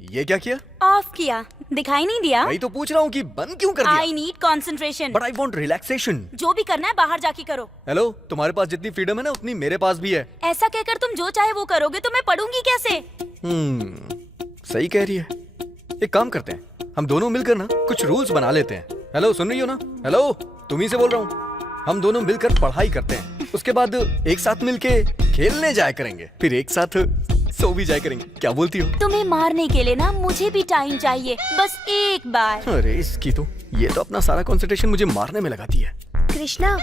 ये क्या किया? ऑफ किया, दिखाई नहीं दिया? वही तो पूछ रहा हूँ कि बंद क्यों कर दिया? I need concentration. But I want relaxation. जो भी करना है बाहर जाके करो। हेलो, तुम्हारे पास जितनी फ्रीडम है ना उतनी मेरे पास भी है। ऐसा कहकर तुम जो चाहे वो करोगे तो मैं पढ़ूंगी कैसे? सही कह रही है। एक काम करते हैं, हम दोनों मिलकर ना कुछ रूल्स बना लेते हैं। हेलो, सुन रही हो ना? हेलो, तुम्ही से बोल रहा हूँ। हम दोनों मिलकर पढ़ाई करते हैं, उसके बाद एक साथ मिलके खेलने जाया करेंगे, फिर एक साथ सो भी जाया करेंगे। क्या बोलती हो? तुम्हें मारने के लिए ना मुझे भी टाइम चाहिए, बस एक बार। अरे इसकी तो, ये तो अपना सारा कंसंट्रेशन मुझे मारने में लगाती है। Krishna.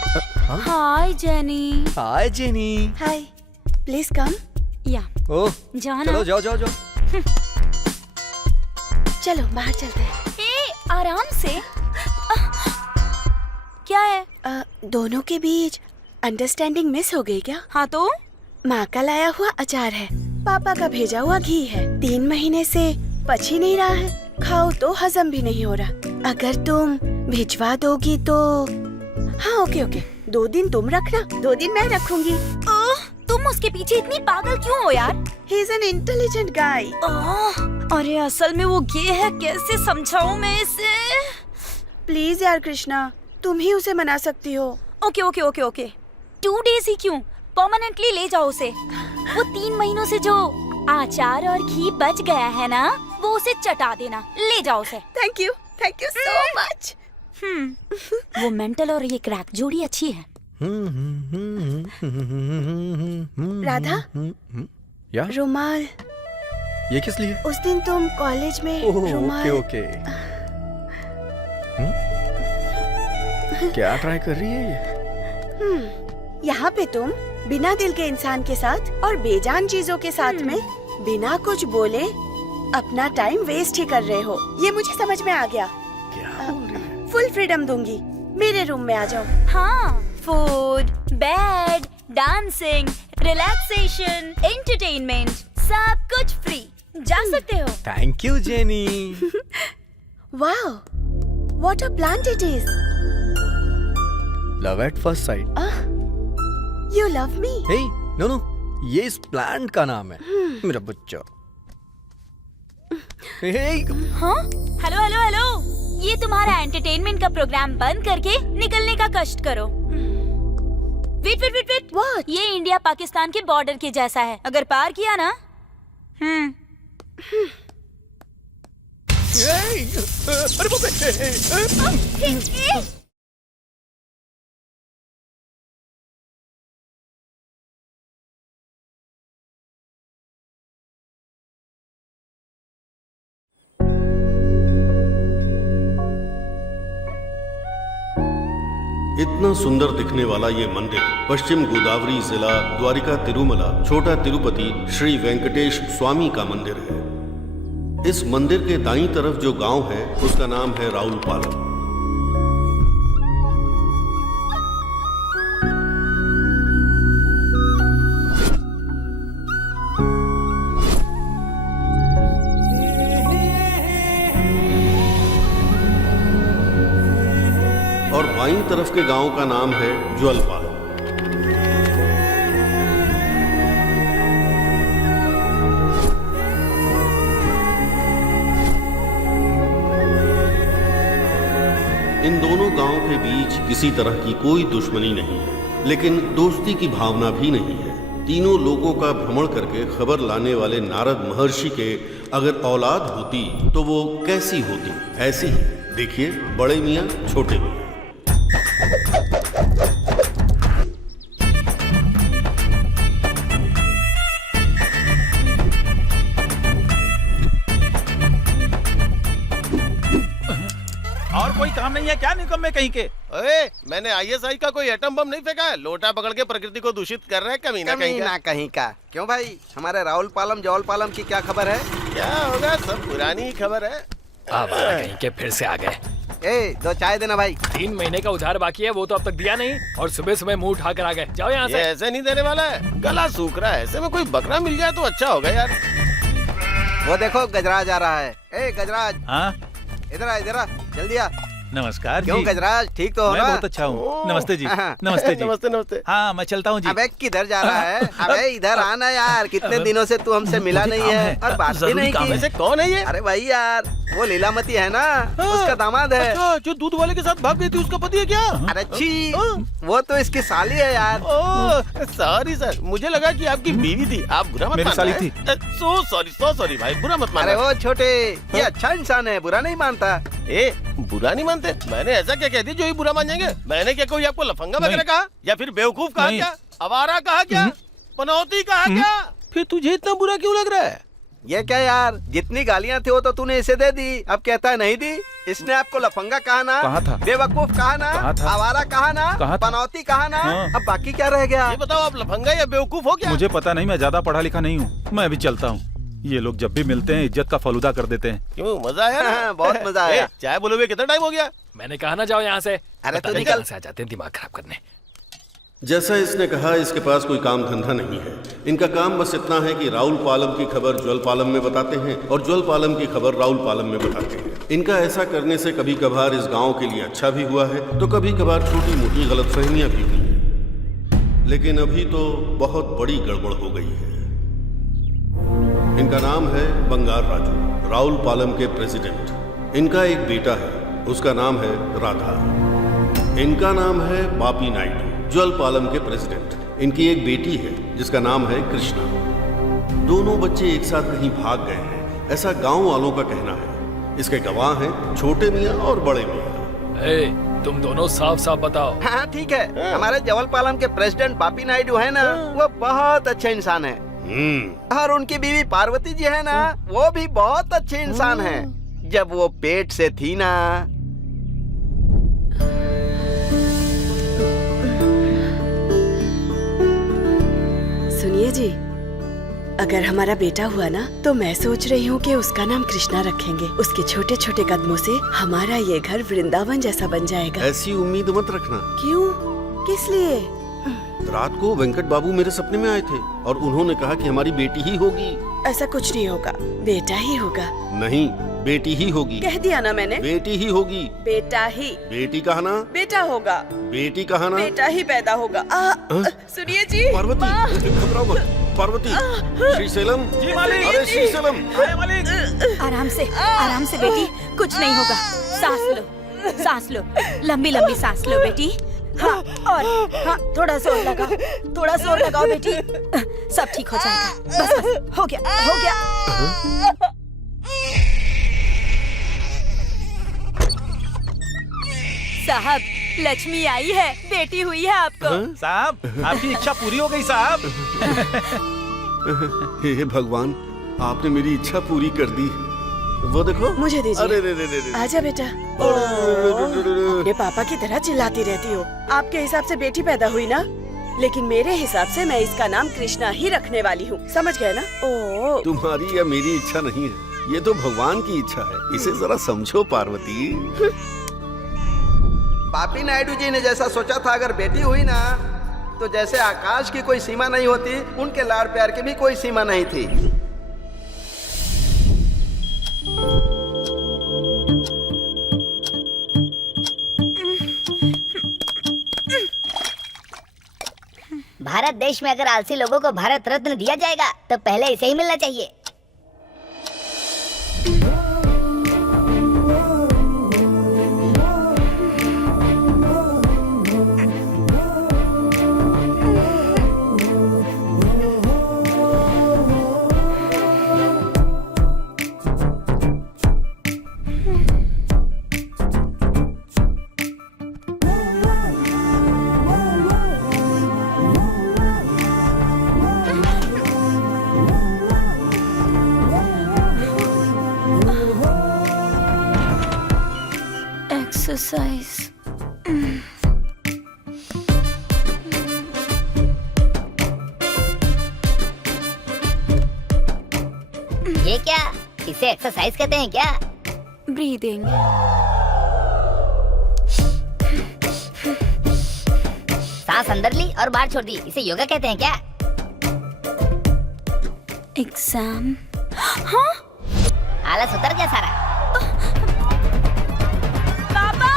Hi Jenny. Hi Jenny. Hi, please come. या ओह, जाना। चलो जाओ जाओ जाओ। चलो बाहर चलते हैं। आराम से। क्या है? दोनों के बीच अंडरस्टैंडिंग मिस हो गई क्या? हाँ तो? माँ का लाया हुआ अचार है, पापा का भेजा हुआ घी है, 3 महीने से पच ही नहीं रहा है, खाओ तो हजम भी नहीं हो रहा। अगर तुम भिजवा दोगी तो हाँ ओके, 2 दिन तुम रखना, 2 दिन मैं रखूंगी। तुम उसके पीछे इतनी पागल क्यों हो यार? ही इज एन इंटेलिजेंट गाय। अरे असल में वो गे है, कैसे समझाऊं मैं इसे? प्लीज यार कृष्णा, तुम ही उसे मना सकती हो। ओके 2 डेज ही क्यों, परमानेंटली ले जाओ उसे। वो 3 महीनों से जो अचार और घी बच गया है ना, वो उसे चटा देना, ले जाओ उसे। Thank you so much. वो मेंटल और ये क्रैक जोड़ी अच्छी है। राधा, यार रुमाल। ये किस लिए? उस दिन तुम कॉलेज में रुमाल। ओके। क्या ट्राई कर रही है ये? यहाँ पे तुम बिना दिल के इंसान के साथ और बेजान चीजों के साथ में बिना कुछ बोले अपना टाइम वेस्ट ही कर रहे हो। ये मुझे समझ में आ गया। क्या बोल रही है? फुल फ्रीडम दूंगी, मेरे रूम में आ जाओ। हाँ, food, bed, dancing, relaxation, entertainment, सब कुछ फ्री। जा सकते हो। Thank you Jenny. Wow, what a plant it is. Love at first sight. You love me? Hey, no, ये इस प्लांट का नाम है, मेरा बच्चा। हाँ? हेलो, ये तुम्हारा एंटरटेनमेंट का प्रोग्राम बंद करके निकलने का कष्ट करो। वेट। What? ये इंडिया पाकिस्तान के बॉर्डर के जैसा है, अगर पार किया ना। अरे बाप रे। इतना सुंदर दिखने वाला ये मंदिर पश्चिम गोदावरी जिला द्वारिका तिरुमला छोटा तिरुपति श्री वेंकटेश स्वामी का मंदिर है। इस मंदिर के दाईं तरफ जो गांव है उसका नाम है राउलपालम। और बाईं तरफ के गांव का नाम है ज्वलपालम। इन दोनों गांवों के बीच किसी तरह की कोई दुश्मनी नहीं है, लेकिन दोस्ती की भावना भी नहीं है। तीनों लोगों का भ्रमण करके खबर लाने वाले नारद महर्षि के अगर औलाद होती तो वो कैसी होती? ऐसी ही। देखिए, बड़े मियाँ छोटे मियाँ। और कोई काम नहीं है क्या निकम्मे कहीं के? ओए, मैंने आईएसआई का कोई एटम बम नहीं फेंका है। लोटा पकड़ के प्रकृति को दूषित कर रहा है कमीना कहीं का। क्यों भाई, हमारे राउलपालम जौलपालम की क्या खबर है? क्या होगा, सब पुरानी खबर है। कहीं के फिर से आ गए। 2 चाय देना भाई। 3 महीने का उधार बाकी है, वो तो अब तक दिया नहीं, और सुबह मुंह उठा कर आ गए। जाओ यहाँ से। ऐसे नहीं देने वाला है, गला सूख रहा है। ऐसे में कोई बकरा मिल जाए तो अच्छा होगा यार। वो देखो गजराज आ रहा है। ए गजराज, हाँ इधर आ, इधर आ, जल्दी आ। नमस्कार क्यों जी। गजराज, ठीक तो हो मैं ना? बहुत अच्छा हूँ। नमस्ते जी। नमस्ते जी। नमस्ते नमस्ते। हाँ मैं चलता हूँ जी। अबे किधर जा रहा है? अबे इधर आना यार, कितने दिनों से तू हमसे मिला मुझे नहीं काम है है, और बात भी जरूरी नहीं काम की। है। वैसे कौन है ये? अरे भाई यार, वो लीलामती है ना, उसका दामाद है। अच्छा, जो दूध वाले के साथ भाग गई थी उसका पति है क्या? अरे छी, वो तो इसकी साली है यार। ओह सॉरी सर, मुझे लगा कि आपकी बीवी थी। आप बुरा मत मेरी मानना साली है? थी। सो सॉरी भाई, बुरा मत अरे मानना। वो छोटे, ये अच्छा इंसान है, बुरा नहीं मानता। ए बुरा नहीं मानते? मैंने ऐसा क्या कह दिया जो ही बुरा मान जाएंगे? मैंने क्या कोई आपको लफंगा वगैरह नहीं। कहा या फिर बेवकूफ कहा नहीं। क्या? आवारा कहा क्या? पनौती कहा क्या? फिर तुझे इतना बुरा क्यों लग रहा है? ये क्या यार, जितनी गालियाँ थी वो तो तूने इसे दे दी, अब कहता है नहीं दी। इसने आपको लफंगा कहा ना, कहा था। बेवकूफ कहा ना, कहा था। आवारा कहा ना, कहा था। पनौती कहा ना, हाँ। अब बाकी क्या रह गया? ये बताओ, आप लफंगा या बेवकूफ हो क्या? मुझे पता नहीं, मैं ज्यादा पढ़ा लिखा नहीं हूँ। मैं अभी चलता हूँ। ये लोग जब भी मिलते हैं इज्जत का फलूदा कर देते हैं। क्यों, मजा आया ना? बहुत मजा आया। ए, चाय बोले हुए कितना टाइम हो गया? मैंने कहा ना जाओ यहाँ से। अरे पता तू नहीं निकल। कहाँ से आ जाते हैं दिमाग खराब करने। जैसा इसने कहा, इसके पास कोई काम धंधा नहीं है। इनका काम बस इतना है कि राउल पालम की खबर ज्वल पालम में बताते हैं और ज्वल पालम की खबर राउल पालम में बताते हैं। इनका ऐसा करने से कभी कभार इस गांव के लिए अच्छा भी हुआ है तो कभी कभार छोटी मोटी गलतफहमियां भी हुई हैं। लेकिन अभी तो बहुत बड़ी गड़बड़ हो गई है। इनका नाम है बंगार राजू, राउल पालम के प्रेसिडेंट। इनका एक बेटा है, उसका नाम है राधा। इनका नाम है बापी नायडू, ज्वल पालम के प्रेसिडेंट। इनकी एक बेटी है जिसका नाम है कृष्णा। दोनों बच्चे एक साथ कहीं भाग गए हैं, ऐसा गांव वालों का कहना है। इसके गवाह हैं छोटे मियाँ और बड़े मियाँ। ए, तुम दोनों साफ साफ बताओ। हाँ ठीक है, हमारे जवल पालम के प्रेसिडेंट बापी नायडू है ना, वो बहुत अच्छे इंसान है। और उनकी बीवी पार्वती जी है ना, वो भी बहुत अच्छे इंसान है। जब वो पेट से थी ना, सुनिए जी, अगर हमारा बेटा हुआ ना तो मैं सोच रही हूँ कि उसका नाम कृष्णा रखेंगे। उसके छोटे छोटे कदमों से हमारा ये घर वृंदावन जैसा बन जाएगा। ऐसी उम्मीद मत रखना। क्यों, किस लिए? रात को वेंकट बाबू मेरे सपने में आए थे और उन्होंने कहा कि हमारी बेटी ही होगी। ऐसा कुछ नहीं होगा, बेटा ही होगा। नहीं, बेटी ही होगी। कह दिया ना मैंने, बेटी ही होगी। बेटा ही। बेटी कहा ना, बेटा होगा, बेटी कहा ना। बेटा ही पैदा होगा। सुनिए जी, पार्वती घबराओ मत। पार्वती, श्रीशैलम। जी मालिक। अरे श्रीशैलम। अरे मालिक। आराम से बेटी, कुछ नहीं होगा। सांस लो, लंबी लंबी सांस लो बेटी। हाँ, और हाँ, थोड़ा जोर लगाओ बेटी। सब ठीक हो जाएगा। बस हो गया। साहब, लक्ष्मी आई है, बेटी हुई है आपको। साहब, आपकी इच्छा पूरी हो गई साहब। हे भगवान, आपने मेरी इच्छा पूरी कर दी। वो देखो। मुझे दीजिए। अरे रे रे रे रे। आजा बेटा। अपने पापा की तरह चिल्लाती रहती हो। आपके हिसाब से बेटी पैदा हुई ना, लेकिन मेरे हिसाब से मैं इसका नाम कृष्णा ही रखने वाली हूँ। समझ गए ना? ओ, तुम्हारी या मेरी इच्छा नहीं है, ये तो भगवान की इच्छा है। इसे जरा समझो पार्वती। बापी नायडू जी ने जैसा सोचा था, अगर बेटी हुई ना तो जैसे आकाश की कोई सीमा नहीं होती, उनके लाड़ प्यार की भी कोई सीमा नहीं थी। भारत देश में अगर आलसी लोगों को भारत रत्न दिया जाएगा तो पहले इसे ही मिलना चाहिए। एक्सरसाइज। ये क्या, इसे एक्सरसाइज कहते हैं क्या? ब्रीदिंग। सांस अंदर ली और बाहर छोड़ दी, इसे योगा कहते हैं क्या? एग्जाम। हाँ, आलस उतर गया सारा। पापा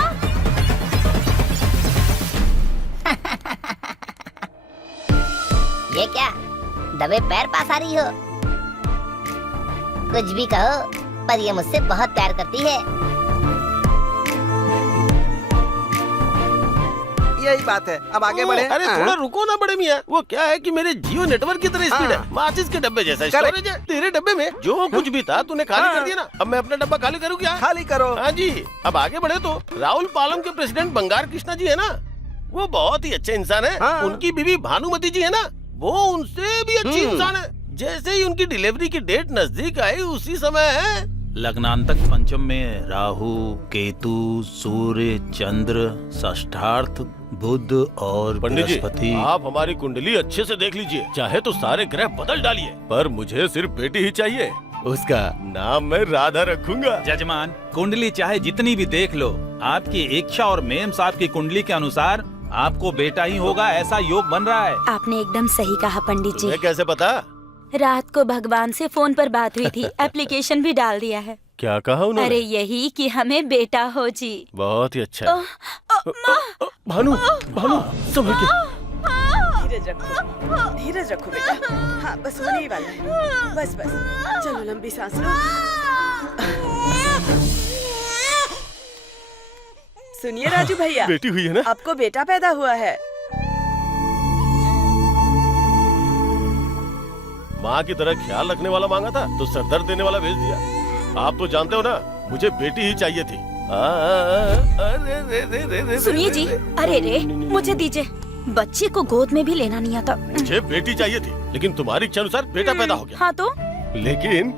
ये क्या दबे पैर पास आ रही हो? कुछ भी कहो पर ये मुझसे बहुत प्यार करती है। यही बात है, अब आगे बढ़े। अरे थोड़ा रुको ना बड़े मियाँ, वो क्या है कि मेरे जियो नेटवर्क की तरह स्पीड है, माचिस के डब्बे जैसा स्टोरेज है। तेरे डब्बे में जो कुछ भी था तूने खाली कर दिया ना, अब मैं अपना डब्बा खाली करूँ क्या? खाली करो। हाँ जी, अब आगे बढ़े तो राहुल पालम के प्रेसिडेंट बंगार कृष्णा जी है ना, वो बहुत ही अच्छे इंसान है। हाँ। उनकी बीवी भानुमति जी है ना, वो उनसे भी अच्छी इंसान है। जैसे ही उनकी डिलीवरी की डेट नजदीक आई उसी समय है लग्नांतक पंचम में राहु, केतु, सूर्य, चंद्र, षष्ठार्थ, बुध और पंडित जी, बृहस्पति। आप हमारी कुंडली अच्छे से देख लीजिए, चाहे तो सारे ग्रह बदल डालिए, पर मुझे सिर्फ बेटी ही चाहिए। उसका नाम मैं राधा रखूंगा। जजमान, कुंडली चाहे जितनी भी देख लो, आपकी इच्छा और मेम साहब की कुंडली के अनुसार आपको बेटा ही होगा, ऐसा योग बन रहा है। आपने एकदम सही कहा पंडित जी। तुम्हें कैसे पता? रात को भगवान से फोन पर बात हुई थी, एप्लीकेशन भी डाल दिया है। क्या कहा उन्होंने? अरे यही कि हमें बेटा हो जी। बहुत ही अच्छा है। भानु, भानु, संभल के। धीरज रखो बेटा। हाँ बस होने ही वाला है। बस बस चलो लंबी सांस लो। सुनिए राजू भैया, बेटी हुई है ना? आपको बेटा पैदा हुआ है। माँ की तरह ख्याल रखने वाला मांगा था तो सरदर्द देने वाला भेज दिया। आप तो जानते हो ना, मुझे बेटी ही चाहिए थी। सुनिए जी, अरे रे मुझे दीजिए, बच्चे को गोद में भी लेना नहीं आता। मुझे बेटी चाहिए थी, लेकिन तुम्हारी इच्छा अनुसार बेटा पैदा हो गया। हाँ तो लेकिन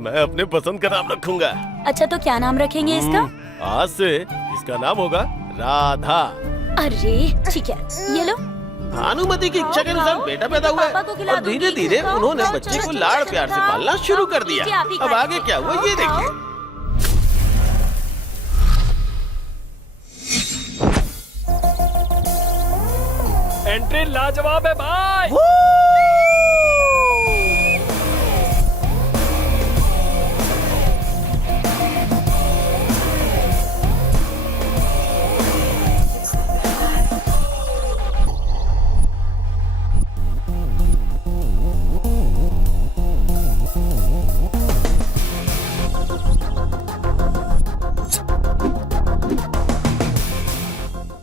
मैं अपने पसंद का नाम रखूंगा। अच्छा, तो क्या नाम रखेंगे इसका? आज से इसका नाम होगा राधा। अरे ठीक है, ये लो। भानुमति की इच्छा के अनुसार बेटा पैदा हुआ है पापा को खिला और धीरे दूंगी। धीरे खाओ, उन्होंने खाओ, बच्चे चलो, को चलो, लाड़ चलो, प्यार से खाओ, पालना शुरू कर दिया। लीजिए, आप ही अब खाइए। आगे क्या हुआ ये देखिए। एंट्री लाजवाब है भाई।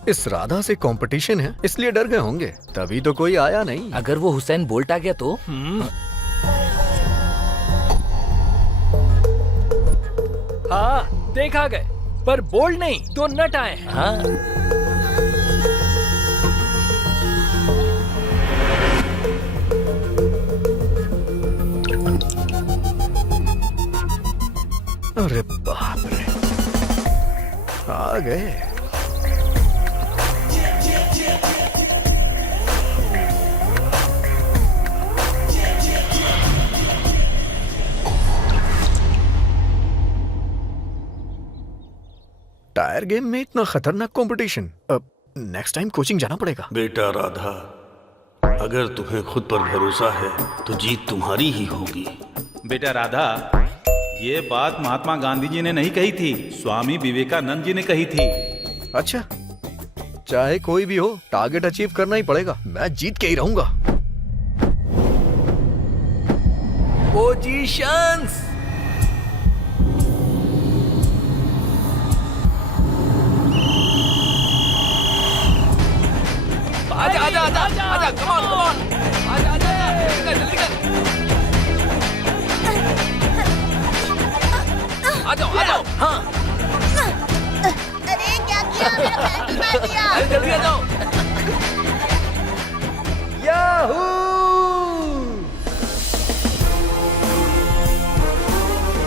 इस राधा से कंपटीशन है, इसलिए डर गए होंगे, तभी तो कोई आया नहीं। अगर वो हुसैन बोल्ट आ गया तो? हाँ देखा गए, पर बोल्ट नहीं, दो नट आए हैं। हाँ अरे बाप रे, आ गए। टायर गेम में इतना खतरनाक कंपटीशन, अब नेक्स्ट टाइम कोचिंग जाना पड़ेगा। बेटा राधा, अगर तुम्हें खुद पर भरोसा है तो जीत तुम्हारी ही होगी। बेटा राधा, ये बात महात्मा गांधी जी ने नहीं कही थी, स्वामी विवेकानंद जी ने कही थी। अच्छा, चाहे कोई भी हो, टारगेट अचीव करना ही पड़ेगा। मैं जीत के ही रहूंगा। पोजीशंस। आजा आजा आजा आजा, कम ऑन कम ऑन, आजा आजा जल्दी कर। आ जाओ हाँ। अरे क्या किया, मेरा पैर टूटा दिया। अरे जल्दी आ जाओ। याहू!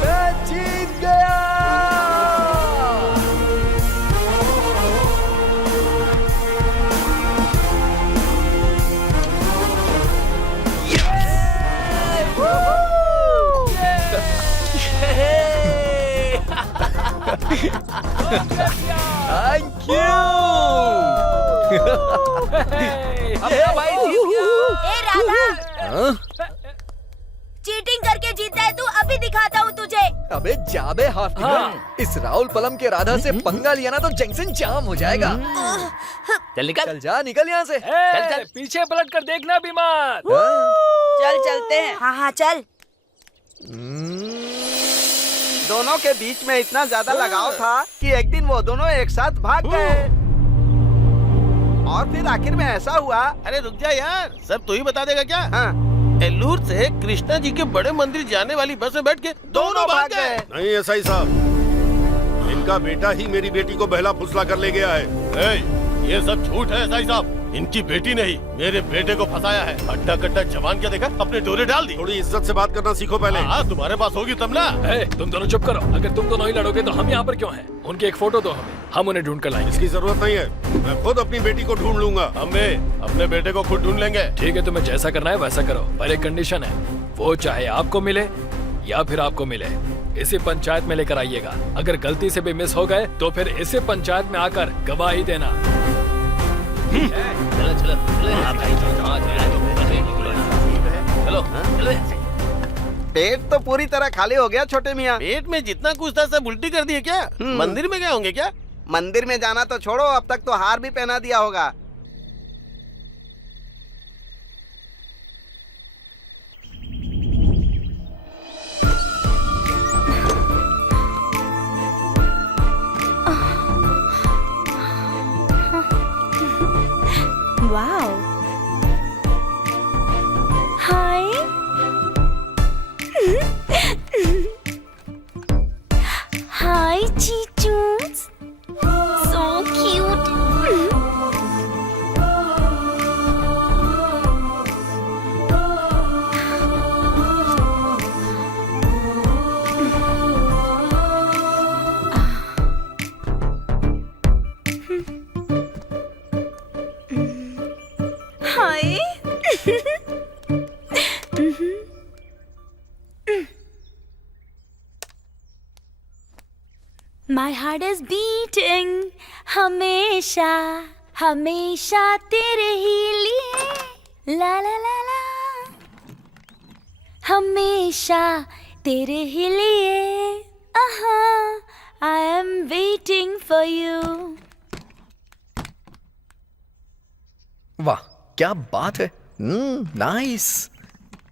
मैं जीत गया! Thank you! अपना भाई जीत गया। ए राधा, हाँ? चीटिंग करके जीता है तू, अभी दिखाता हूँ तुझे। अबे जाबे हाफ हाँ। इस राहुल पलम के राधा से पंगा लिया ना तो जंक्शन जाम हो जाएगा। चल निकल। चल जा, निकल यहाँ से। चल चल, पीछे पलट कर देखना बीमार। हाँ। चल चलते हैं। हाँ हाँ चल। दोनों के बीच में इतना ज्यादा लगाव था कि एक दिन वो दोनों एक साथ भाग गए और फिर आखिर में ऐसा हुआ। अरे रुक जा यार, सब तू ही बता देगा क्या? हाँ, एल्लूर से कृष्णा जी के बड़े मंदिर जाने वाली बस में बैठ के दोनों भाग गए। नहीं एसआई साहब, इनका बेटा ही मेरी बेटी को बहला फुसला कर ले गया है। ये सब झूठ है एसआई साहब। इनकी बेटी नहीं, मेरे बेटे को फंसाया है। अड्डा कट्टा जवान क्या देखा, अपने डोरे डाल दी। थोड़ी इज्जत से बात करना सीखो पहले। हाँ, तुम्हारे पास होगी तब ना। तुम दोनों चुप करो। अगर तुम दोनों ही लड़ोगे तो हम यहाँ पर क्यों हैं? उनकी एक फोटो दो हमें, हम उन्हें ढूंढ कर लाएंगे। इसकी जरूरत नहीं है, मैं खुद अपनी बेटी को ढूंढ लूंगा। हम भी अपने बेटे को खुद ढूंढ लेंगे। ठीक है, तुम्हें जैसा करना है वैसा करो, पर एक कंडीशन है, वो चाहे आपको मिले या फिर आपको मिले, इसे पंचायत में लेकर आइएगा। अगर गलती से भी मिस हो गए तो फिर इसे पंचायत में आकर गवाही देना। चलो चलो चलो चलो। पेट तो पूरी तरह खाली हो गया छोटे मियाँ। पेट में जितना कुछ था सब उल्टी कर दिए क्या? मंदिर में गए होंगे क्या? मंदिर में जाना तो छोड़ो, अब तक तो हार भी पहना दिया होगा। Wow, hi. हाय चीचूस, so cute. Hi. My heart is beating, हमेशा हमेशा तेरे ही लिए, ला ला ला ला, हमेशा तेरे ही लिए, I am waiting for you। वाह, क्या बात है। Nice.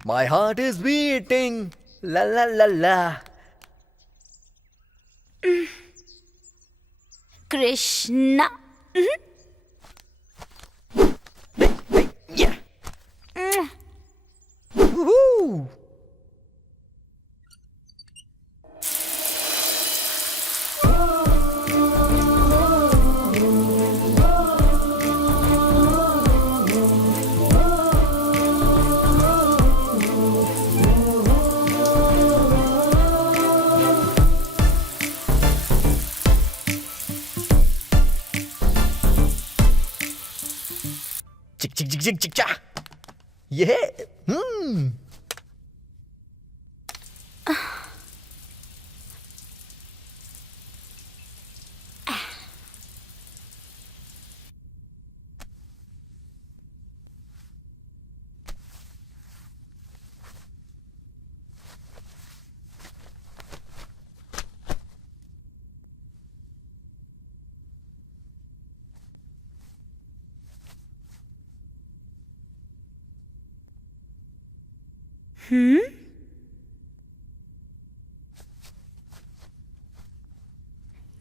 My heart is beating, ला ला ला ला। कृष्णा। चिक चिक चिक चिक चिक चा। ये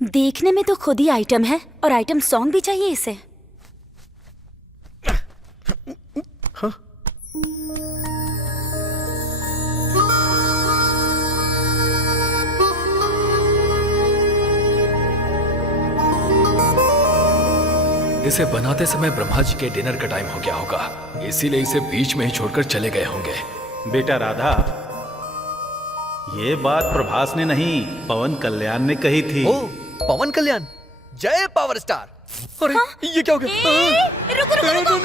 देखने में तो खुद ही आइटम है और आइटम सॉन्ग भी चाहिए इसे। इसे बनाते समय ब्रह्मा जी के डिनर का टाइम हो गया होगा, इसीलिए इसे बीच में ही छोड़कर चले गए होंगे। बेटा राधा, ये बात प्रभास ने नहीं, पवन कल्याण ने कही थी। ओ, पवन कल्याण, जय पावर स्टार। अरे ये क्या हो गया? रुको रुको रुको।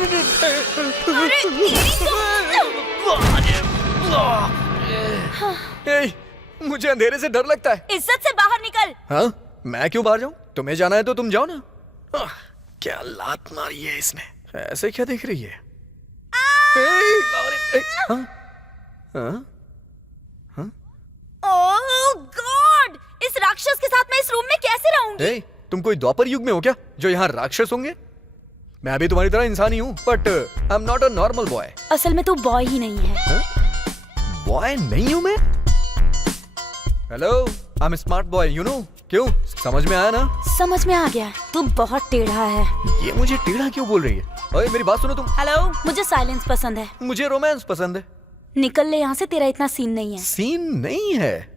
ए, मुझे अंधेरे से डर लगता है। इज्जत से बाहर निकल। हाँ, मैं क्यों बाहर जाऊं? तुम्हें जाना है तो तुम जाओ ना। क्या लात मारी है इसने, ऐसे क्या देख रही है? हाँ? हाँ? ओह गॉड! ए, तुम कोई द्वापर युग में हो क्या जो यहाँ राक्षस होंगे? मैं भी तुम्हारी तरह इंसान ही हूँ, but I am not a normal boy. असल में तू बॉय ही नहीं है। बॉय नहीं हूँ मैं? Hello, I am smart boy, you know. क्यों, समझ में आया ना? समझ में आ गया। तू बहुत टेढ़ा है। ये मुझे टेढ़ा क्यों बोल रही है? ओए मेरी बात सुनो तुम। हेलो, मुझे साइलेंस पसंद है। मुझे रोमांस पसंद है। निकल ले यहाँ से, तेरा इतना सीन नहीं है। सीन नहीं है?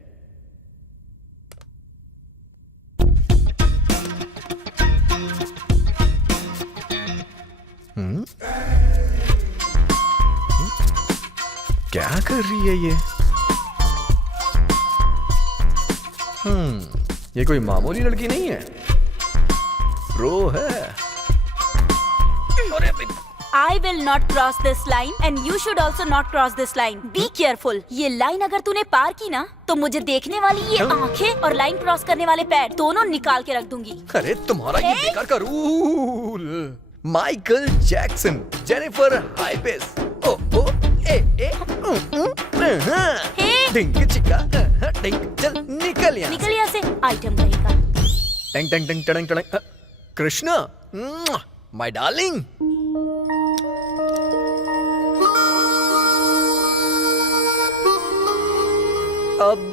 क्या कर रही है ये? ये कोई मामूली लड़की नहीं है, प्रो है। I will not cross this line and you should also not cross this line. Be careful. ये लाइन अगर तूने पार की ना, तो मुझे देखने वाली ये आंखें और लाइन क्रॉस करने वाले पैर दोनों निकाल के रख दूंगी। अरे तुम्हारा ये बेकार का रूल। माइकल जैक्सन, जेनिफर हाइपेस, ओ ओ ए ए डिंग चिका डिंग, चल निकल यहाँ। निकल यहाँ से, आइटम रहेगा। टंग टंग टंग टंग टंग। Krishna, my darling. अब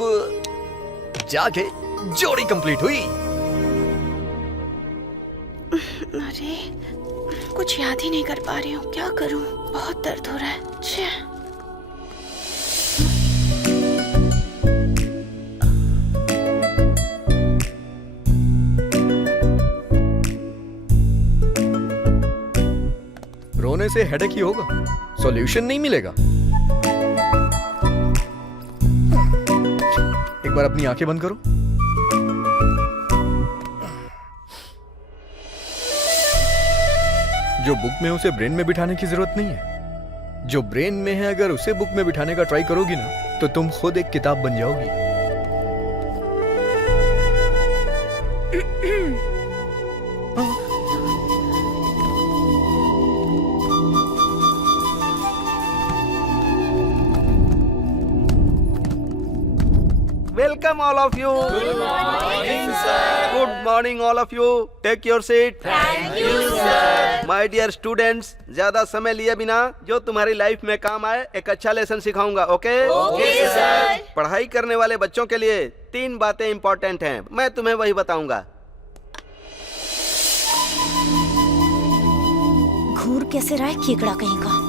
जाके जोड़ी कंप्लीट हुई। अरे कुछ याद ही नहीं कर पा रही हूँ, क्या करूँ? बहुत दर्द हो रहा है। छे। रोने से हेडेक ही होगा, सॉल्यूशन नहीं मिलेगा। एक बार अपनी आंखें बंद करो। जो बुक में उसे ब्रेन में बिठाने की जरूरत नहीं है। जो ब्रेन में है, अगर उसे बुक में बिठाने का ट्राई करोगी ना, तो तुम खुद एक किताब बन जाओगी। Welcome all of you. Good morning, sir. Good morning all of you. Take your seat. Thank you, sir. My dear students, ज्यादा समय लिए बिना जो तुम्हारी लाइफ में काम आए एक अच्छा लेसन सिखाऊंगा, ओके? Okay sir. पढ़ाई करने वाले बच्चों के लिए 3 बातें इंपॉर्टेंट हैं, मैं तुम्हें वही बताऊंगा। घूर कैसे रहा है केकड़ा कहीं का।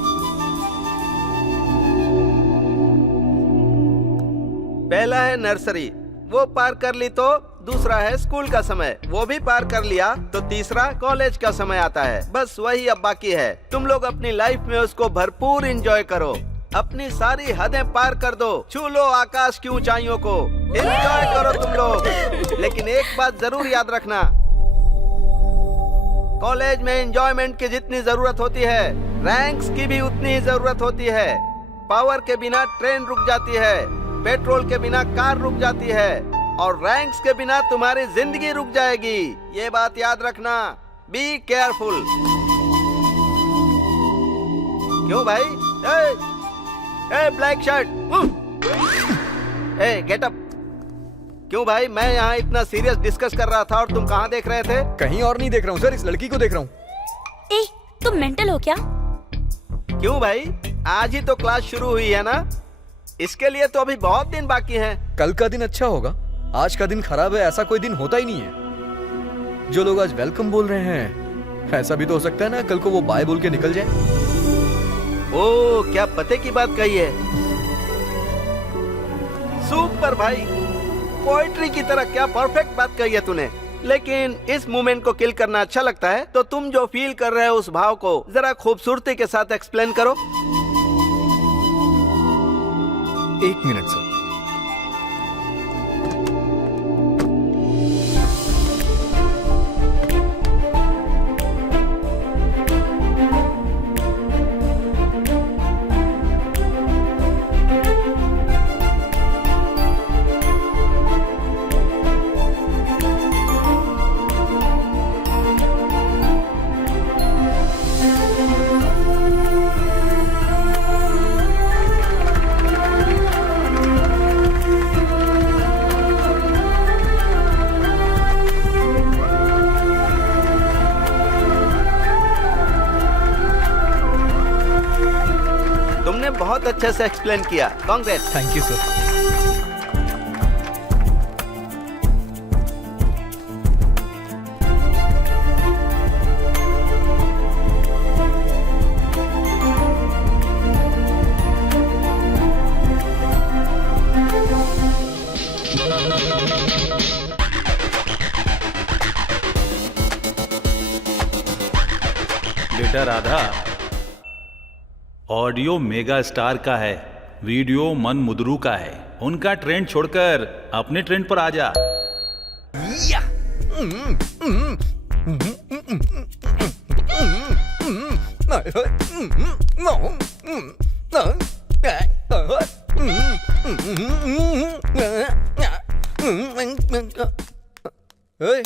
पहला है नर्सरी, वो पार कर ली तो दूसरा है स्कूल का समय, वो भी पार कर लिया तो तीसरा कॉलेज का समय आता है। बस वही अब बाकी है। तुम लोग अपनी लाइफ में उसको भरपूर एंजॉय करो, अपनी सारी हदें पार कर दो, छू लो आकाश की ऊंचाइयों को, एंजॉय करो तुम लोग। लेकिन एक बात जरूर याद रखना, कॉलेज में एंजॉयमेंट की जितनी जरूरत होती है, रैंक्स की भी उतनी ही जरूरत होती है। पावर के बिना ट्रेन रुक जाती है, पेट्रोल के बिना कार रुक जाती है, और रैंक्स के बिना तुम्हारी जिंदगी रुक जाएगी। ये बात याद रखना। Be careful. क्यों भाई? ए ब्लैक शर्ट, ए गेट अप। क्यों भाई, मैं यहाँ इतना सीरियस डिस्कस कर रहा था और तुम कहाँ देख रहे थे? कहीं और नहीं देख रहा हूँ सर, इस लड़की को देख रहा हूँ। ए, तुम मेंटल हो क्या? क्यों भाई, आज ही तो क्लास शुरू हुई है ना, इसके लिए तो अभी बहुत दिन बाकी हैं। कल का दिन अच्छा होगा, आज का दिन खराब है, ऐसा कोई दिन होता ही नहीं है। जो लोग आज वेलकम बोल रहे हैं, ऐसा भी तो हो सकता है ना कल को वो बाय बोल के निकल जाए। ओ, क्या पते की बात कही है। सुपर भाई, पोएट्री की तरह क्या परफेक्ट बात कही है तूने। लेकिन इस मोमेंट को किल करना अच्छा लगता है, तो तुम जो फील कर रहे हो उस भाव को जरा खूबसूरती के साथ एक्सप्लेन करो। 1 मिनट सर। बहुत अच्छे से एक्सप्लेन किया, कांग्रेस। Thank you sir. बेटा राधा, ऑडियो मेगा स्टार का है, वीडियो मन मुदरू का है। उनका ट्रेंड छोड़कर अपने ट्रेंड पर आ जा। ओए,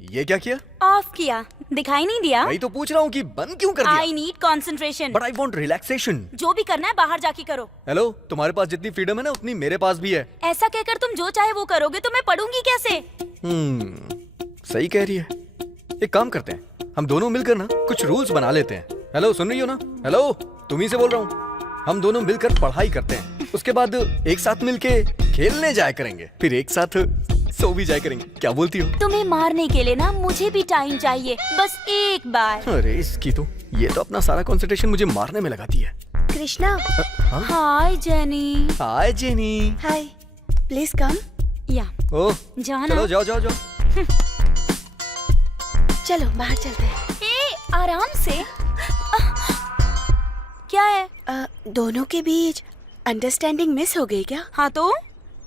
ये क्या किया? ऑफ किया, दिखाई नहीं दिया? मैं तो पूछ रहा हूँ कि बंद क्यों कर दिया? I need concentration. But I want relaxation. जो भी करना है बाहर जाके करो। हेलो, तुम्हारे पास जितनी फ्रीडम है ना उतनी मेरे पास भी है। ऐसा कहकर तुम जो चाहे वो करोगे तो मैं पढ़ूंगी कैसे? सही कह रही है। एक काम करते हैं, हम दोनों मिलकर ना कुछ रूल्स बना लेते हैं। हेलो, सुन रही हो ना? हेलो, तुम्ही से बोल रहा हूँ। हम दोनों मिलकर पढ़ाई करते हैं, उसके बाद एक साथ मिलके खेलने जाया करेंगे, फिर एक साथ सो भी जाया करेंगे। क्या बोलती हो? तुम्हें मारने के लिए ना मुझे भी टाइम चाहिए, बस एक बार। अरे इसकी तो, ये तो अपना सारा कंसंट्रेशन मुझे मारने में लगाती है। Krishna. Hi Jenny. Hi Jenny. Hi, please come. या ओह, जाना। चलो जाओ जाओ जाओ। चलो बाहर चलते हैं। ए, आराम से। क्या है? दोनों के बीच अंडरस्टैंडिंग मिस हो गई क्या? हाँ तो?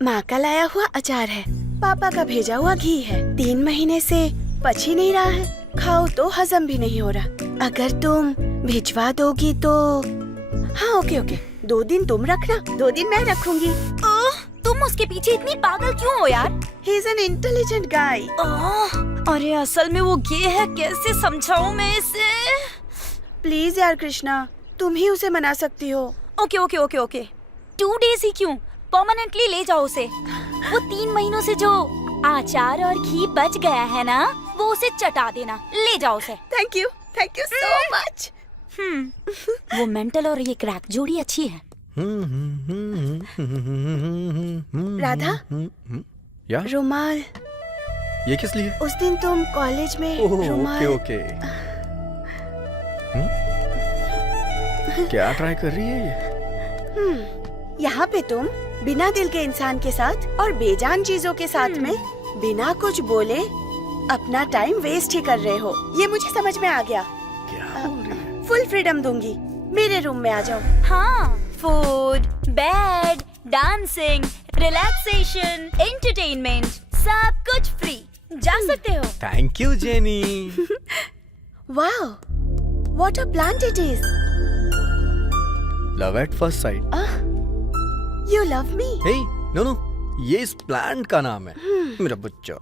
माँ का लाया हुआ अचार है, पापा का भेजा हुआ घी है, 3 महीने से पच ही नहीं रहा है, खाओ तो हजम भी नहीं हो रहा। अगर तुम भिजवा दोगी तो। हाँ ओके ओके, 2 दिन तुम रखना, 2 दिन मैं रखूंगी। ओह, तुम उसके पीछे इतनी पागल क्यों हो यार? ही इज एन इंटेलिजेंट गाय। अरे असल में वो गे है, कैसे समझाऊं मैं इसे? प्लीज यार कृष्णा, तुम ही उसे मना सकती हो। Okay okay okay okay, 2 days ही क्यों, परमानेंटली ले जाओ उसे। वो 3 महीनों से जो अचार और घी बच गया है ना, वो उसे चटा देना, ले जाओ उसे। Thank you so much. वो मेंटल और ये क्रैक जोड़ी अच्छी है। राधा, यार रुमाल। ये किस लिए? उस दिन तुम कॉलेज में रुमाल। Okay okay. क्या ट्राई कर रही है ये? यहाँ पे तुम बिना दिल के इंसान के साथ और बेजान चीजों के साथ में बिना कुछ बोले अपना टाइम वेस्ट ही कर रहे हो। ये मुझे समझ में आ गया। क्या बोल रही है? फुल फ्रीडम दूंगी, मेरे रूम में आ जाओ। हाँ, food, bed, dancing, relaxation, entertainment, सब कुछ फ्री। जा सकते हो। Thank you Jenny. Wow, what a plant it is. Love at first sight. You love me. Hey, no no, ये इस प्लांट का नाम है, मेरा बच्चा।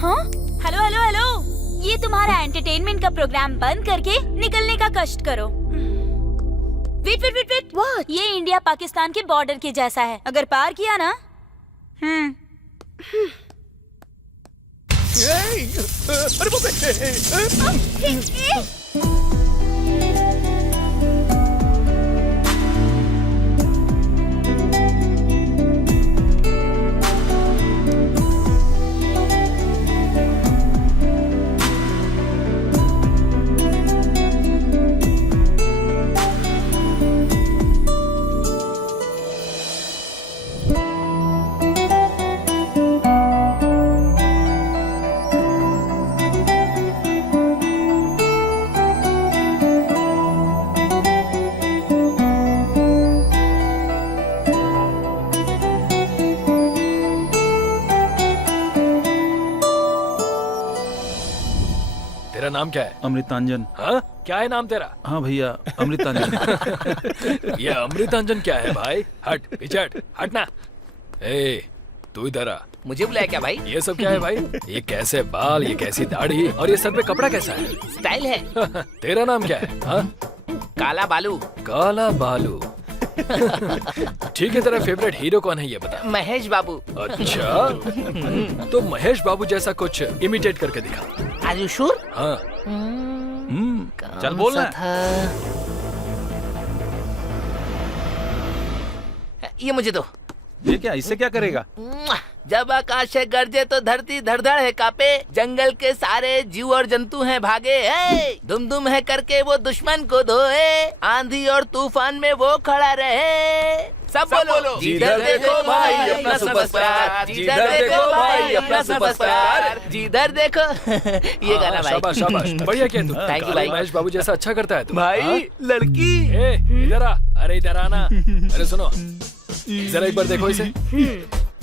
हाँ? हेलो हेलो हेलो, ये तुम्हारा एंटरटेनमेंट का प्रोग्राम बंद करके निकलने का कष्ट करो। Wait wait wait wait, What? ये इंडिया पाकिस्तान के बॉर्डर के जैसा है, अगर पार किया ना। अरे बाप रे। तेरा नाम क्या है? अमृतांजन। हाँ, क्या है नाम तेरा? हाँ भैया, अमृतांजन। ये अमृतांजन क्या है भाई? हट पीछे हट, हटना। ए, तू इधर आ। मुझे बुलाया क्या भाई? ये सब क्या है भाई? ये कैसे बाल, ये कैसी दाढ़ी और ये सर पे कपड़ा कैसा है? स्टाइल है। तेरा नाम क्या है? हाँ? काला बालू। काला बालू। ठीक है, तेरा फेवरेट हीरो कौन है ये बता। महेश बाबू। अच्छा, तो महेश बाबू जैसा कुछ इमिटेट करके दिखा। Are you sure? हाँ। चल बोल ना। ये मुझे दो। ये क्या, इससे क्या करेगा? जब आकाश है गरजे तो धरती धड़धड़ है कापे, जंगल के सारे जीव और जंतु हैं भागे, दुम दुम है करके वो दुश्मन को धोए, आंधी और तूफान में वो खड़ा रहे। सब बोलो, जिधर देखो भाई अपना सुपरस्टार, जिधर देखो भाई अपना सुपरस्टार, जिधर देखो। ये गाना भाई। शाबाश शाबाश, बढ़िया किया तू। Thank you भाई। महेश बाबू जैसा अच्छा करता है तू। भाई लड़की। ए, इधर आ, अरे इधर आना। अरे सुनो, जरा एक बार देखो इसे।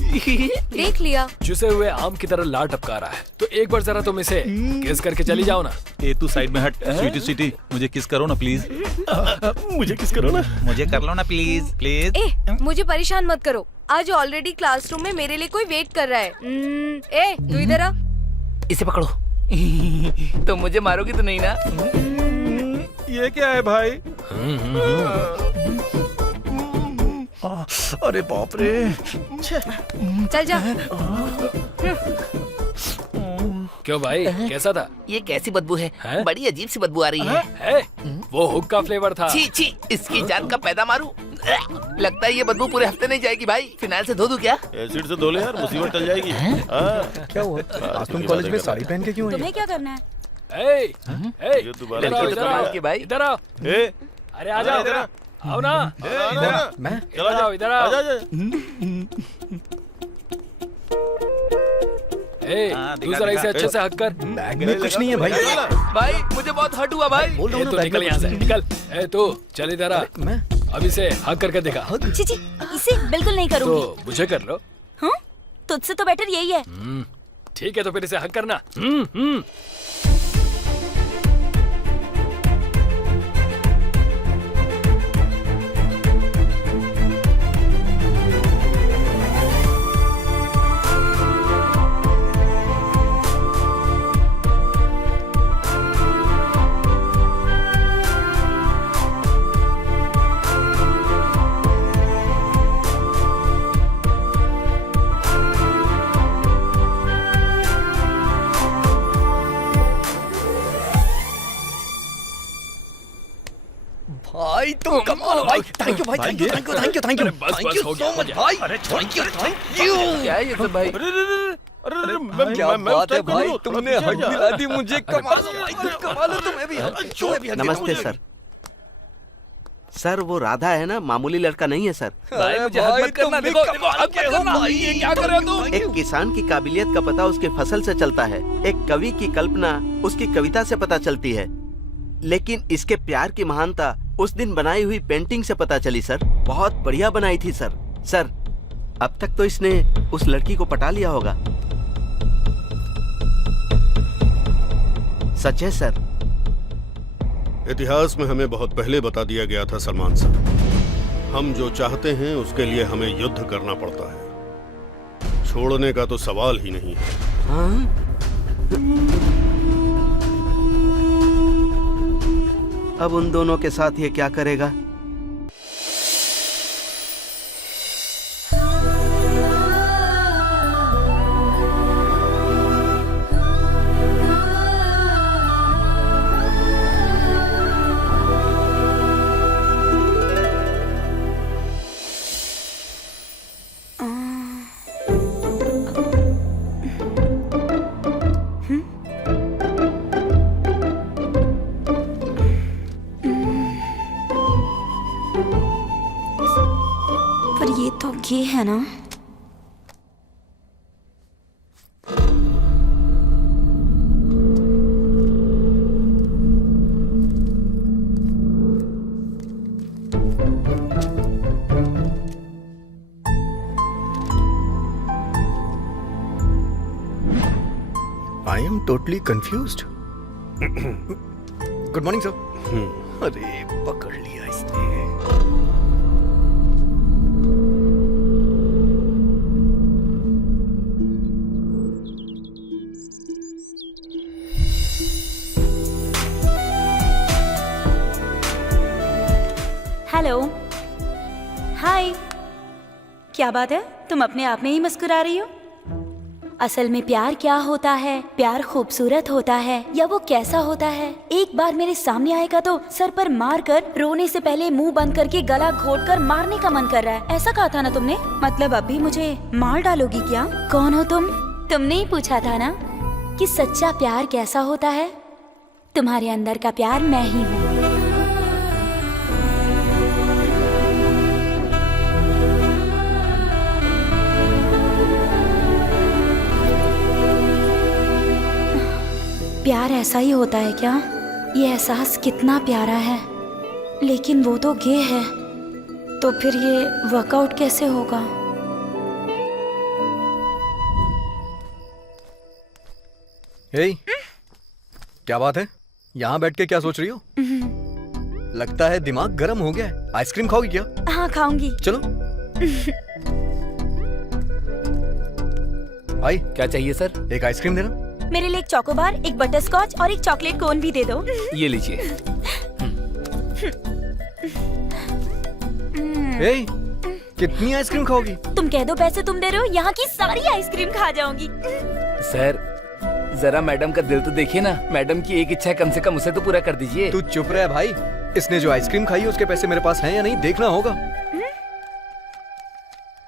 देख लिया। चुसे हुए आम की तरह लार टपका रहा है, तो एक बार जरा तुम इसे किस करके चली जाओ ना। ए तू साइड में हट। स्वीटी स्वीटी, मुझे किस करो ना प्लीज। मुझे किस करो ना। मुझे कर लो ना प्लीज प्लीज। ए, मुझे परेशान मत करो। आज ऑलरेडी क्लासरूम में मेरे लिए कोई वेट कर रहा है। ए, तू इधर आ। इसे पकड़ो। तो मुझे मारोगी तो नहीं ना? ये क्या है भाई? अरे बाप रे। चल जा। क्यों भाई, कैसा था? ये कैसी बदबू है? हैं? बड़ी अजीब सी बदबू आ रही है। है? वो हुक का फ्लेवर था। छी छी, इसकी जान का पैदा मारू। लगता है ये बदबू पूरे हफ्ते नहीं जाएगी भाई। फिनाइल से धो दूं क्या? एसिड से धो ले यार, मुसीबत टल जाएगी। क्या हुआ? आज तुम कॉलेज में साड़ी पहन के क्यों आई? तुम्हें क्या करना है? ए, ए, ये दोबारा इधर आओ, लड़की तो इधर आओ, कमाल की भाई। इधर आओ। ए, अरे आ जाओ, इधर आ। आओ ना। मैं? इधर आओ, इधर आओ। आजा, आजा। ए, तू जरा इसे अच्छे से हक कर। बैग में कुछ नहीं है भाई। भाई मुझे बहुत हर्ट हुआ भाई। बोल रहा ए, हूँ तू ना, बैग निकल में यहाँ कुछ से, नहीं। निकल। ए, तू चल इधर आ। मैं? अब इसे हक करके दिखा। छी छी, इसे बिल्कुल नहीं करूंगी। तो मुझे कर लो। हाँ? तुझसे तो बेटर यही है। ठीक है, तो फिर इसे हक करना। भाई तुम कमाल हो भाई। थैंक यू भाई, thank you thank you thank you thank you अरे बस, थैंक बस, यू हो गया, सो हो मच गया। भाई। अरे थैंक यू थैंक यू। क्या है ये सब भाई? अरे, क्या बात है भाई, तुमने हक हक दिला दी मुझे। कमाल हो भाई, तुम कमाल हो। तुम्हें भी हक, तुम्हें भी हक देता हूँ। नमस्ते सर। सर वो राधा है ना, मामूली लड़का नहीं है सर। भाई मुझे हक मत करना। देखो देखो, हक मत करना। ये क्या कर रहे हो तुम? एक किसान की काबिलियत का पता उसके फसल से चलता है, एक कवि की कल्पना उसकी कविता से पता चलती है, लेकिन इसके प्यार की महानता उस दिन बनाई हुई पेंटिंग से पता चली सर। बहुत बढ़िया बनाई थी सर। सर अब तक तो इसने उस लड़की को पटा लिया होगा। सच है सर। इतिहास में हमें बहुत पहले बता दिया गया था सलमान साहब, हम जो चाहते हैं उसके लिए हमें युद्ध करना पड़ता है, छोड़ने का तो सवाल ही नहीं है। हाँ? अब उन दोनों के साथ ये क्या करेगा? पर ये तो ये है ना। I am totally confused. Good morning sir. अरे पकड़ लिया इसने। हेलो, हाय। क्या बात है, तुम अपने आप में ही मुस्कुरा रही हो? असल में प्यार क्या होता है, प्यार खूबसूरत होता है या वो कैसा होता है? एक बार मेरे सामने आएगा तो सर पर मार कर रोने से पहले मुंह बंद करके गला घोट कर मारने का मन कर रहा है। ऐसा कहा था ना तुमने? मतलब अभी मुझे मार डालोगी क्या? कौन हो तुम? तुमने ही पूछा था ना कि सच्चा प्यार कैसा होता है। तुम्हारे अंदर का प्यार मैं ही हूँ। प्यार ऐसा ही होता है क्या? ये एहसास कितना प्यारा है, लेकिन वो तो गे है, तो फिर ये वर्कआउट कैसे होगा? हे, क्या बात है? यहाँ बैठ के क्या सोच रही हो? लगता है दिमाग गर्म हो गया है। आइसक्रीम खाओगी क्या? हाँ खाऊंगी। चलो। भाई क्या चाहिए सर? एक आइसक्रीम देना। मेरे लिए एक चोकोबार, एक बटर स्कॉच और एक चॉकलेट कोन भी दे दो। ये लीजिए। हे, कितनी आइसक्रीम खाओगी? तुम कह दो पैसे तुम दे रहे हो, यहाँ की सारी आइसक्रीम खा जाऊंगी। सर जरा मैडम का दिल तो देखिए ना, मैडम की एक इच्छा है, कम से कम उसे तो पूरा कर दीजिए। तू चुप रह भाई। इसने जो आइसक्रीम खाई है उसके पैसे मेरे पास हैं या नहीं देखना होगा।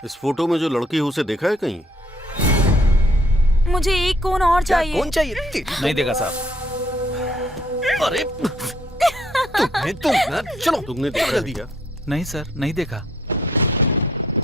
इस फोटो में जो लड़की है उसे देखा है कहीं? मुझे एक कोन और क्या चाहिए। कौन चाहिए? नहीं देगा साहब। अरे चलो तुमने देखा दिया? नहीं सर, नहीं देखा।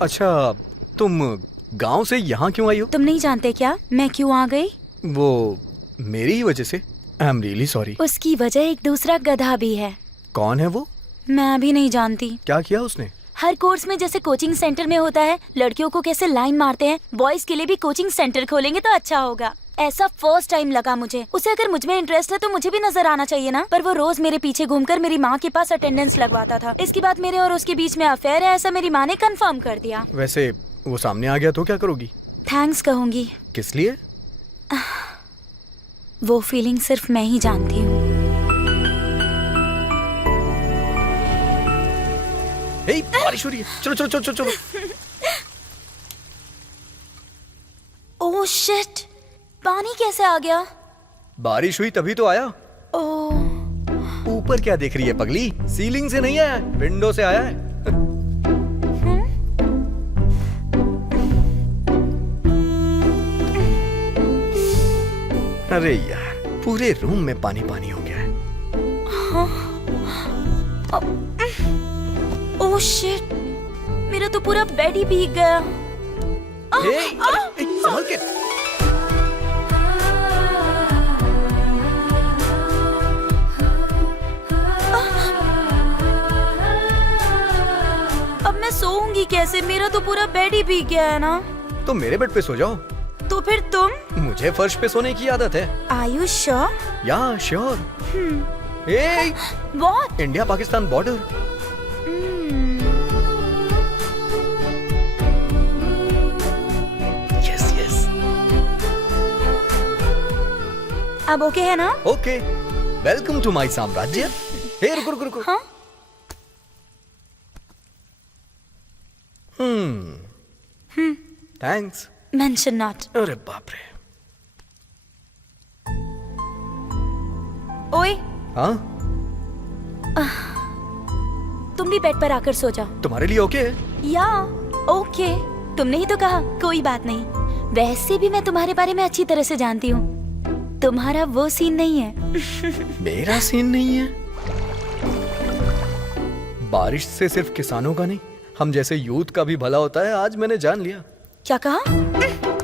अच्छा, तुम गांव से यहाँ क्यों आई हो? तुम नहीं जानते क्या मैं क्यों आ गई? वो मेरी ही वजह से। I am really sorry. उसकी वजह एक दूसरा गधा भी है। कौन है वो? मैं भी नहीं जानती। क्या किया उसने? हर कोर्स में जैसे कोचिंग सेंटर में होता है, लड़कियों को कैसे लाइन मारते हैं, बॉयज के लिए भी कोचिंग सेंटर खोलेंगे तो अच्छा होगा। ऐसा फर्स्ट टाइम लगा मुझे। उसे अगर मुझ में इंटरेस्ट है तो मुझे भी नजर आना चाहिए ना। पर वो रोज मेरे पीछे घूमकर मेरी माँ के पास अटेंडेंस लगवाता था। इसके बाद मेरे और उसके बीच में अफेयर है, ऐसा मेरी माँ ने कंफर्म कर दिया। वैसे वो सामने आ गया तो क्या करोगी? थैंक्स कहूंगी। किस लिए? वो फीलिंग सिर्फ मैं ही जानती हूँ। हे, बारिश हो रही है। चलो चलो चलो चलो चलो। ओह शिट, पानी कैसे आ गया? बारिश हुई तभी तो आया। ओह, ऊपर क्या देख रही है पगली? सीलिंग से नहीं आया है, विंडो से आया है। अरे यार, पूरे रूम में पानी पानी हो गया है। ओह शिट, मेरा तो पूरा बेड ही भीग गया। हे, अरे, संभल के। अब मैं सोऊंगी कैसे? मेरा तो पूरा बेड ही भीग गया है ना। तो मेरे बेड पे सो जाओ। तो फिर तुम? मुझे फर्श पे सोने की आदत है। Are you sure? या sure. Hey, What? India Pakistan border. Yes yes. अब ओके है ना? ओके, वेलकम टू माय साम्राज्य। हे, रुको रुको रुको। हाँ? थैंक्स। Mention not. अरे बाप रे। ओए, हाँ, तुम भी बेड पर आकर सो जाओ। तुम्हारे लिए ओके है? या ओके, तुमने ही तो कहा, कोई बात नहीं। वैसे भी मैं तुम्हारे बारे में अच्छी तरह से जानती हूँ। तुम्हारा वो सीन नहीं है। मेरा सीन नहीं है? बारिश से सिर्फ किसानों का नहीं, हम जैसे यूथ का भी भला होता है, आज मैंने जान लिया। क्या कहा?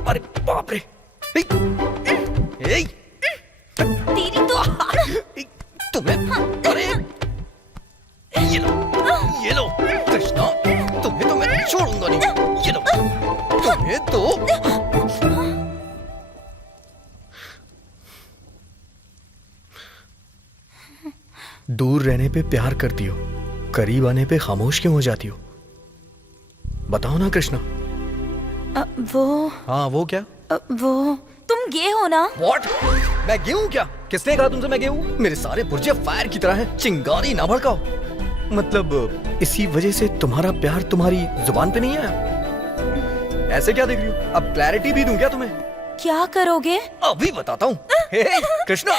अरे बाप रे। हे, हे, तेरी तो तुम्हें, अरे ये लो कृष्णा, तुम्हें तो मैं छोड़ूंगा नहीं। ये लो, तुम्हें तो। दूर रहने पे प्यार करती हो, करीब आने पे खामोश क्यों हो जाती हो? बताओ ना कृष्णा। वो हाँ, वो क्या? वो तुम गे हो ना? What? मैं गे हूँ क्या? किसने कहा तुमसे मैं गे हूँ? मेरे सारे पुर्जे फायर की तरह हैं, चिंगारी ना भड़काओ। मतलब इसी वजह से तुम्हारा प्यार तुम्हारी जुबान पे नहीं है? ऐसे क्या देख रही हो? अब क्लैरिटी भी दूं क्या तुम्हें? क्या करोगे? अभी बताता हूँ। हे कृष्णा,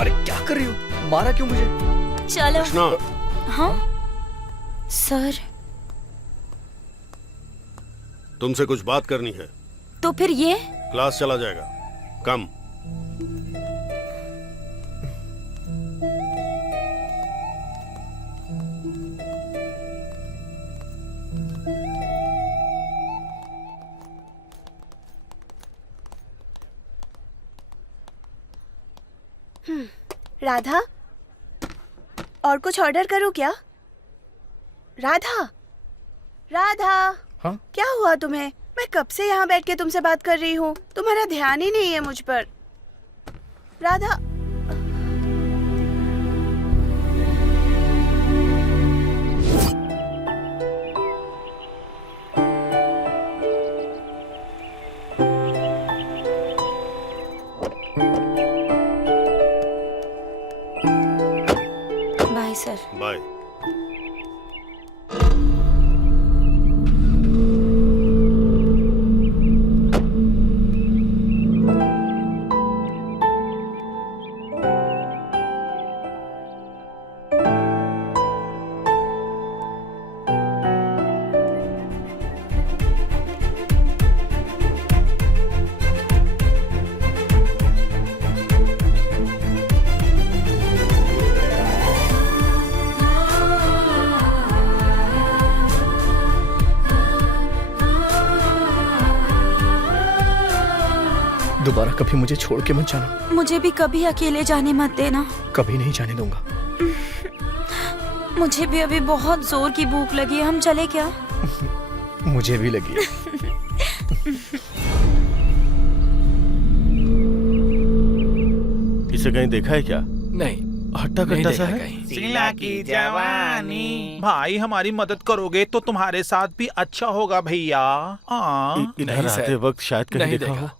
अरे क्या कर रही हो? मारा क्यों मुझे? चलो। कृष्णा, हाँ सर, तुमसे कुछ बात करनी है। तो फिर ये? क्लास चला जाएगा। कम। राधा, और कुछ ऑर्डर करूं क्या? राधा, राधा। हाँ? क्या हुआ तुम्हें? मैं कब से यहाँ बैठ के तुमसे बात कर रही हूँ, तुम्हारा ध्यान ही नहीं है मुझ पर। Radha, bye sir. बाय। दोबारा कभी मुझे छोड़ के मत जाना। मुझे भी कभी अकेले जाने मत देना। कभी नहीं जाने दूंगा। मुझे भी अभी बहुत जोर की भूख लगी है, हम चले क्या? मुझे भी लगी है। इसे कहीं देखा है क्या? नहीं, हट्टा नहीं कट्टा देखा सा है। कहीं। शीला की जवानी। भाई हमारी मदद करोगे तो तुम्हारे साथ भी अच्छा होगा भैया। इधर नहीं, आते सर। वक्त शायद कहीं नहीं देखा हो। देखा।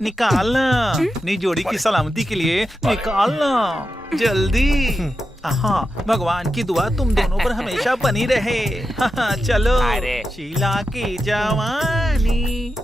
निकालना नी जोड़ी की सलामती के लिए निकालना जल्दी। हाँ, भगवान की दुआ तुम दोनों पर हमेशा बनी रहे। हाँ, चलो। शीला की जवानी।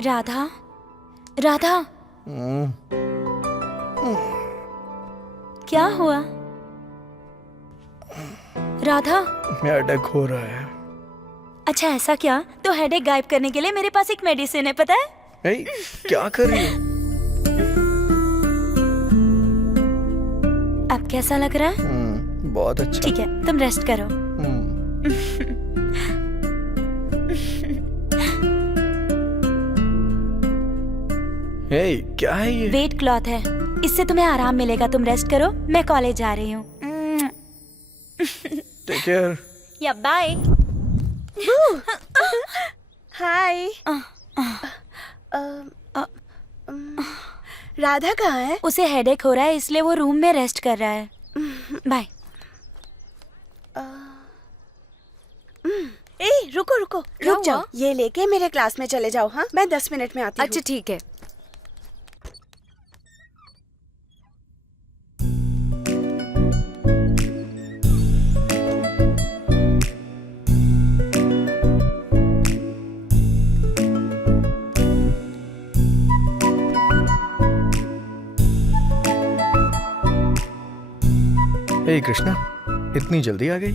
राधा, राधा, क्या हुआ? राधा, हेडेक हो रहा है। अच्छा ऐसा क्या? तो हेडेक गायब करने के लिए मेरे पास एक मेडिसिन है, पता है? ए, क्या कर रही हो? अब कैसा लग रहा है? बहुत अच्छा। ठीक है, तुम रेस्ट करो। हे, क्या है ये? वेट क्लॉथ है, इससे तुम्हें आराम मिलेगा। तुम रेस्ट करो, मैं कॉलेज जा रही हूँ। Take care. या बाय। हाय। राधा कहाँ है? उसे हेडेक हो रहा है इसलिए वो रूम में रेस्ट कर रहा है। बाय। ए, रुको रुको, रुक जाओ। ये लेके मेरे क्लास में चले जाओ। हाँ, मैं 10 मिनट में आती हूँ। अच्छा ठीक है। हे कृष्णा, इतनी जल्दी आ गई?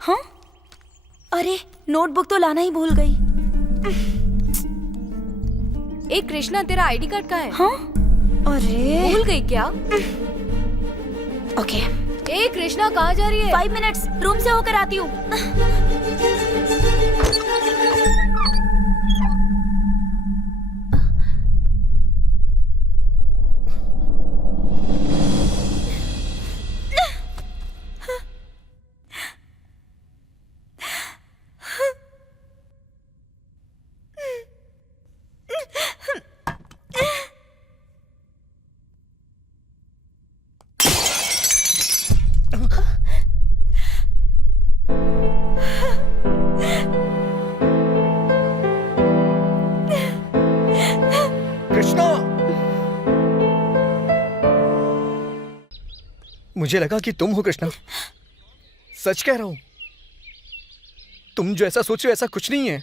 हाँ? अरे नोटबुक तो लाना ही भूल गई। एक कृष्णा, तेरा आईडी कार्ड कहाँ है? हाँ? अरे भूल गई क्या? ओके, ए कृष्णा, कहाँ जा रही है? 5 मिनट्स, रूम से होकर आती हूँ। कृष्णा, मुझे लगा कि तुम हो कृष्णा। सच कह रहा हूं, तुम जो ऐसा सोचो ऐसा कुछ नहीं है।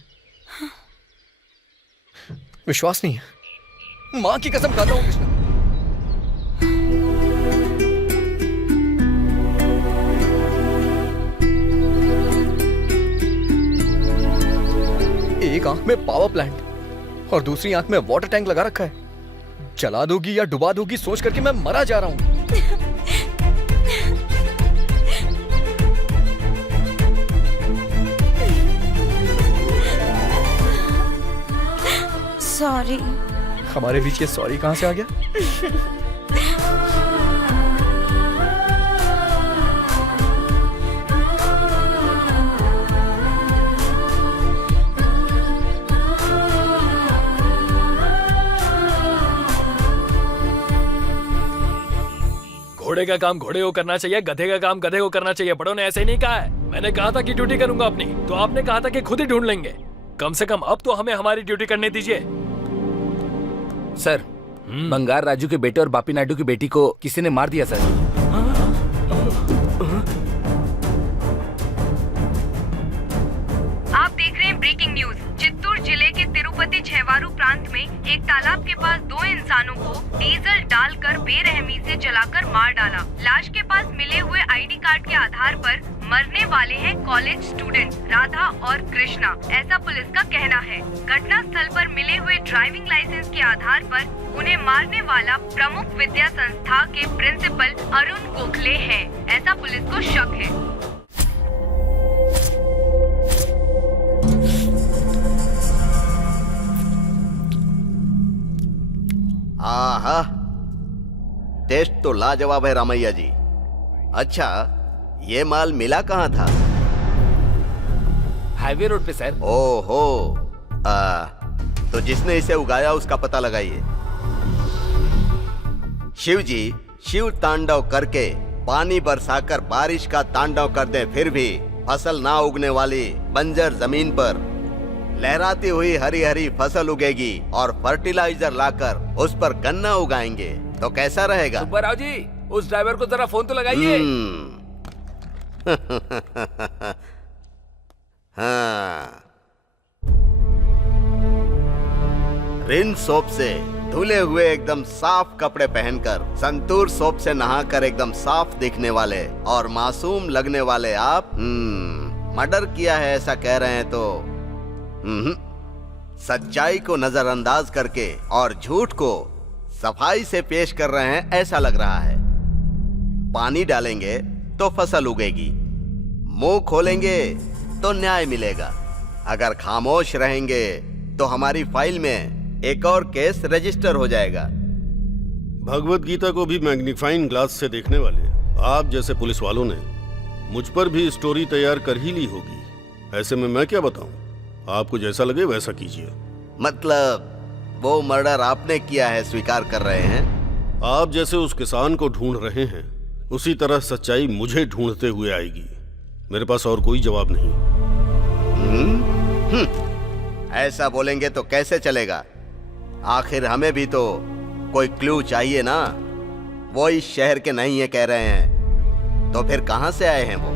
विश्वास नहीं है, मां की कसम खाता हूं कृष्णा। एक आंख में पावर प्लांट और दूसरी आंख में वाटर टैंक लगा रखा है। जला दोगी या डुबा दोगी सोच करके मैं मरा जा रहा हूं। सॉरी। हमारे बीच ये सॉरी कहां से आ गया? घोड़े का काम घोड़े को करना चाहिए, गधे का काम गधे को करना चाहिए। बड़ों ने ऐसे नहीं कहा है। मैंने कहा था कि ड्यूटी करूंगा अपनी, तो आपने कहा था कि खुद ही ढूंढ लेंगे। कम से कम अब तो हमें हमारी ड्यूटी करने दीजिए। सर, बंगार राजू के बेटे और बापी नायडू की बेटी को किसी ने मार दिया सर। आप देख रहे हैं ब्रेकिंग न्यूज। चित्तूर जिले के तिरुपति छेवारू प्रांत में एक तालाब के पास 2 इंसानों को डीजल डालकर बेरहमी से जलाकर मार डाला। लाश के पास मिले हुए आईडी कार्ड के आधार पर मरने वाले हैं कॉलेज स्टूडेंट राधा और कृष्णा, ऐसा पुलिस का कहना है। घटना स्थल पर मिले हुए ड्राइविंग लाइसेंस के आधार पर उन्हें मारने वाला प्रमुख विद्या संस्था के प्रिंसिपल अरुण गोखले है, ऐसा पुलिस को शक है। आहा, टेस्ट तो लाजवाब है रामैया जी। अच्छा, ये माल मिला कहाँ था? हाईवे रोड पे सर। ओहो, तो जिसने इसे उगाया उसका पता लगाइए। शिव जी शिव तांडव करके पानी बरसाकर बारिश का तांडव कर दे, फिर भी फसल ना उगने वाली बंजर जमीन पर लहराती हुई हरी हरी फसल उगेगी और फर्टिलाइजर लाकर उस पर गन्ना उगाएंगे तो कैसा रहेगा? सुब्बाराव जी, उस ड्राइवर को जरा फोन तो लगाइए। हाँ, रिन सोप से धुले हुए एकदम साफ कपड़े पहनकर, संतूर सोप से नहाकर एकदम साफ दिखने वाले और मासूम लगने वाले आप मर्डर किया है ऐसा कह रहे हैं तो सच्चाई को नजरअंदाज करके और झूठ को सफाई से पेश कर रहे हैं ऐसा लग रहा है। पानी डालेंगे तो फसल उगेगी, मुंह खोलेंगे तो न्याय मिलेगा, अगर खामोश रहेंगे तो हमारी फाइल में एक और केस रजिस्टर हो जाएगा। भगवत गीता को भी मैग्नीफाइंग ग्लास से देखने वाले आप जैसे पुलिस वालों ने मुझ पर भी स्टोरी तैयार कर ही ली होगी। ऐसे में मैं क्या बताऊं, आपको जैसा लगे वैसा कीजिए। मतलब वो मर्डर आपने किया है स्वीकार कर रहे हैं? आप जैसे उस किसान को ढूंढ रहे हैं उसी तरह सच्चाई मुझे ढूंढते हुए आएगी। मेरे पास और कोई जवाब नहीं। ऐसा बोलेंगे तो कैसे चलेगा? आखिर हमें भी तो कोई क्लू चाहिए ना। वो इस शहर के नहीं है कह रहे हैं, तो फिर कहां से आए हैं वो?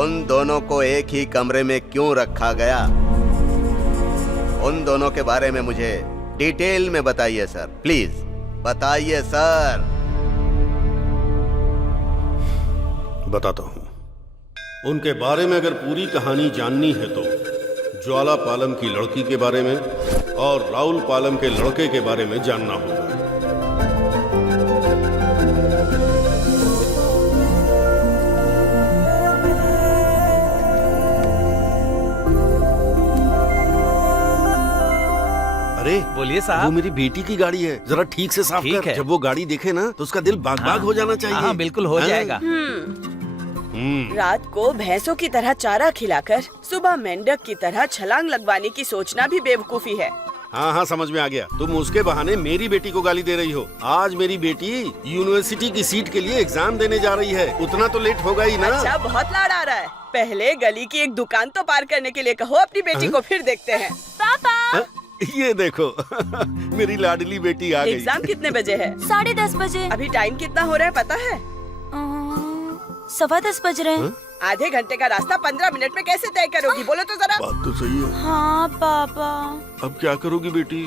उन दोनों को एक ही कमरे में क्यों रखा गया? उन दोनों के बारे में मुझे डिटेल में बताइए सर, प्लीज। बताइए सर। बताता हूँ। उनके बारे में अगर पूरी कहानी जाननी है तो ज्वाला पालम की लड़की के बारे में और राहुल पालम के लड़के के बारे में जानना होगा। अरे बोलिए वो साहब। मेरी बेटी की गाड़ी है, जरा ठीक से साफ ठीक कर। है। जब वो गाड़ी देखे ना तो उसका दिल बाग बाग हो जाना चाहिए। हाँ बिल्कुल हो हाँ? जाएगा। रात को भैंसों की तरह चारा खिलाकर सुबह मेंढक की तरह छलांग लगवाने की सोचना भी बेवकूफी है। हाँ हाँ समझ में आ गया। तुम उसके बहाने मेरी बेटी को गाली दे रही हो। आज मेरी बेटी यूनिवर्सिटी की सीट के लिए एग्जाम देने जा रही है, उतना तो लेट होगा ही ना। अच्छा, बहुत लाड़ आ रहा है। पहले गली की एक दुकान तो पार करने के लिए कहो अपनी बेटी को, फिर देखते हैं। पापा ये देखो मेरी लाडली बेटी आ गई। एग्जाम कितने बजे है? 10:30 बजे। अभी टाइम कितना हो रहा है पता है? 10:15 बज रहे हैं। आधे घंटे का रास्ता 15 मिनट में कैसे तय करोगी? बोलो तो जरा। बात तो सही है। हाँ पापा। अब क्या करोगी बेटी?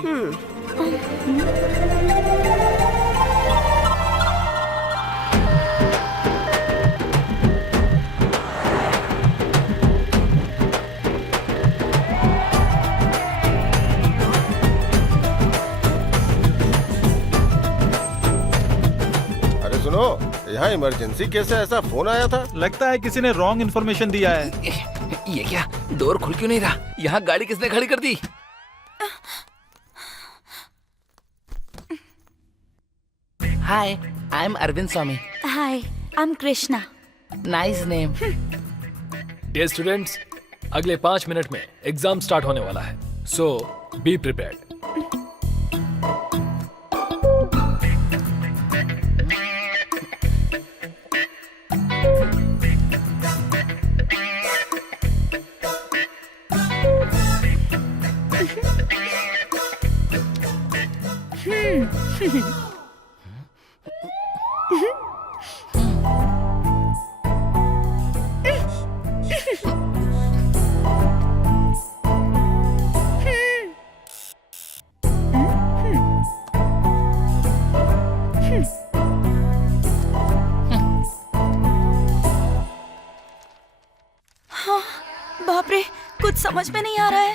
अरे सुनो, यहाँ इमरजेंसी केस है, ऐसा फोन आया था। लगता है किसी ने रॉन्ग इन्फॉर्मेशन दिया है। ये क्या, डोर खुल क्यों नहीं रहा? यहाँ गाड़ी किसने खड़ी कर दी? Hi, I am Arvind Swami. Hi, I am Krishna. Nice name. Dear students, अगले 5 मिनट में एग्जाम स्टार्ट होने वाला है, सो बी प्रिपेयर्ड। बाप रे, कुछ समझ में नहीं आ रहा है।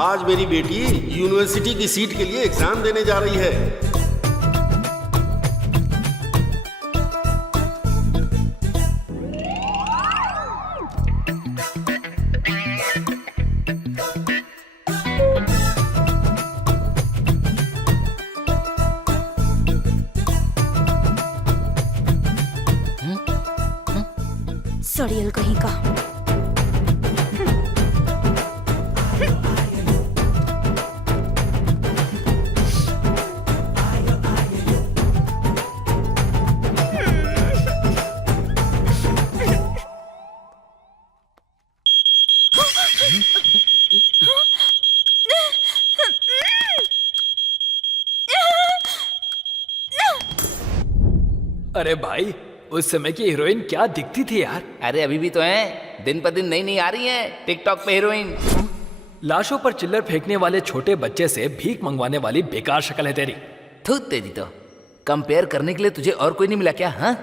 आज मेरी बेटी यूनिवर्सिटी की सीट के लिए एग्जाम देने जा रही है। सड़ियल कहीं का। अरे भाई, उस समय की हीरोइन क्या दिखती थी यार। अरे अभी भी तो हैं, दिन पर दिन नई नई आ रही हैं टिकटॉक पे हीरोइन। लाशों पर चिल्लर फेंकने वाले छोटे बच्चे से भीख मंगवाने वाली बेकार शक्ल है तेरी। थू तेरी तो। कंपेयर करने के लिए तुझे और कोई नहीं मिला क्या? हाँ,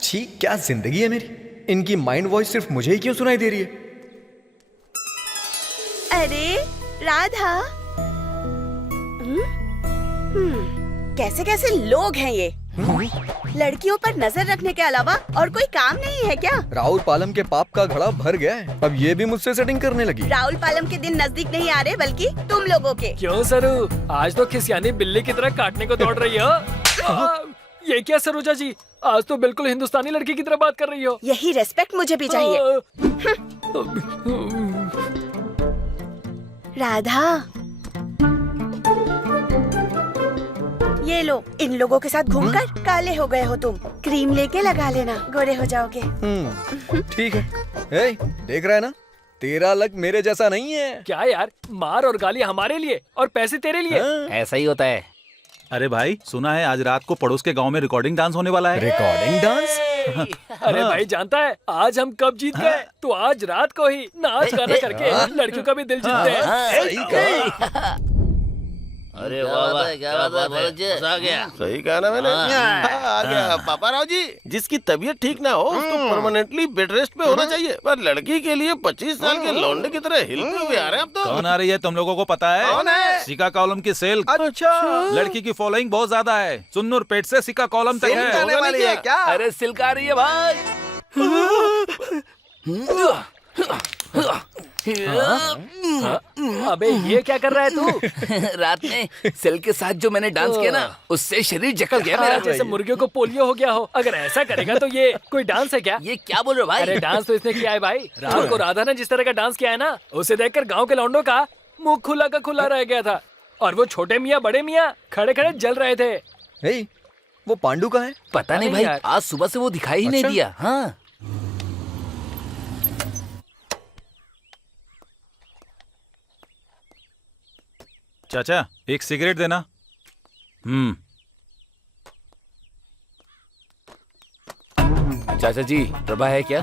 छी, क्या जिंदगी है मेरी। इनकी माइंड वॉइस सिर्फ मुझे ही क्यों सुनाई दे रही है? अरे राधा, कैसे कैसे लोग हैं ये। लड़कियों पर नजर रखने के अलावा और कोई काम नहीं है क्या? राहुल पालम के पाप का घड़ा भर गया है, अब ये भी मुझसे सेटिंग करने लगी। राहुल पालम के दिन नजदीक नहीं आ रहे, बल्कि तुम लोगों के। क्यों सरू, आज तो खिसियानी बिल्ली की तरह काटने को दौड़ रही हो। ये क्या सरोजा जी, आज तो बिल्कुल हिंदुस्तानी लड़की की तरह बात कर रही हो। यही रेस्पेक्ट मुझे भी चाहिए। राधा, ये लो, इन लोगों के साथ घूमकर काले हो गए हो तुम। क्रीम लेके लगा लेना, गोरे हो जाओगे। ठीक है। ए, देख रहा है ना, तेरा लक मेरे जैसा नहीं है। क्या यार, मार और गाली हमारे लिए और पैसे तेरे लिए। ऐसा ही होता है। अरे भाई, सुना है आज रात को पड़ोस के गांव में रिकॉर्डिंग डांस होने वाला है। Recording dance? अरे भाई जानता है आज हम कब जीत गए? तो आज रात को ही नाच गाना करके लड़कियों का भी दिल जीतते हैं। सही कहा। अरे वाह वाह, क्या बात है, मजा आ गया। सही कहा ना मैंने। आ गया पापा राव जी। जिसकी तबीयत ठीक ना हो उसको परमानेंटली बेड रेस्ट पे होना चाहिए, पर लड़की के लिए 25 साल के लौंडे की तरह हिलते हुए आ रहे हैं अब तो। कौन आ रही है तुम लोगों को पता है? कौन है? सिका कॉलम की सेल। अच्छा लड़की की फॉलोइंग बहुत ज्यादा है, सुन्नूर पेट से सिका कॉलम तक है। आने वाली है क्या? अरे सिल्क आ रही है भाई। अबे ये क्या कर रहा है तू? रात में सिल्क के साथ जो मैंने डांस किया ना, उससे शरीर जकड़ गया मेरा। जैसे मुर्गियों को पोलियो हो गया हो। अगर ऐसा करेगा तो ये कोई डांस है क्या? ये क्या बोल रहे हो भाई? अरे डांस तो इसने किया है भाई। रात को राधा ने जिस तरह का डांस किया है ना, उसे देखकर गांव के लौंडों का मुंह खुला का खुला रह गया था। और वो छोटे मियाँ बड़े मियाँ खड़े खड़े जल रहे थे। हे, वो पांडु का है? पता नहीं अरे भाई, यार। आज सुबह से वो दिखाई ही नहीं अच्छा? दिया। हाँ चाचा एक सिगरेट देना। चाचा जी, प्रभा है क्या?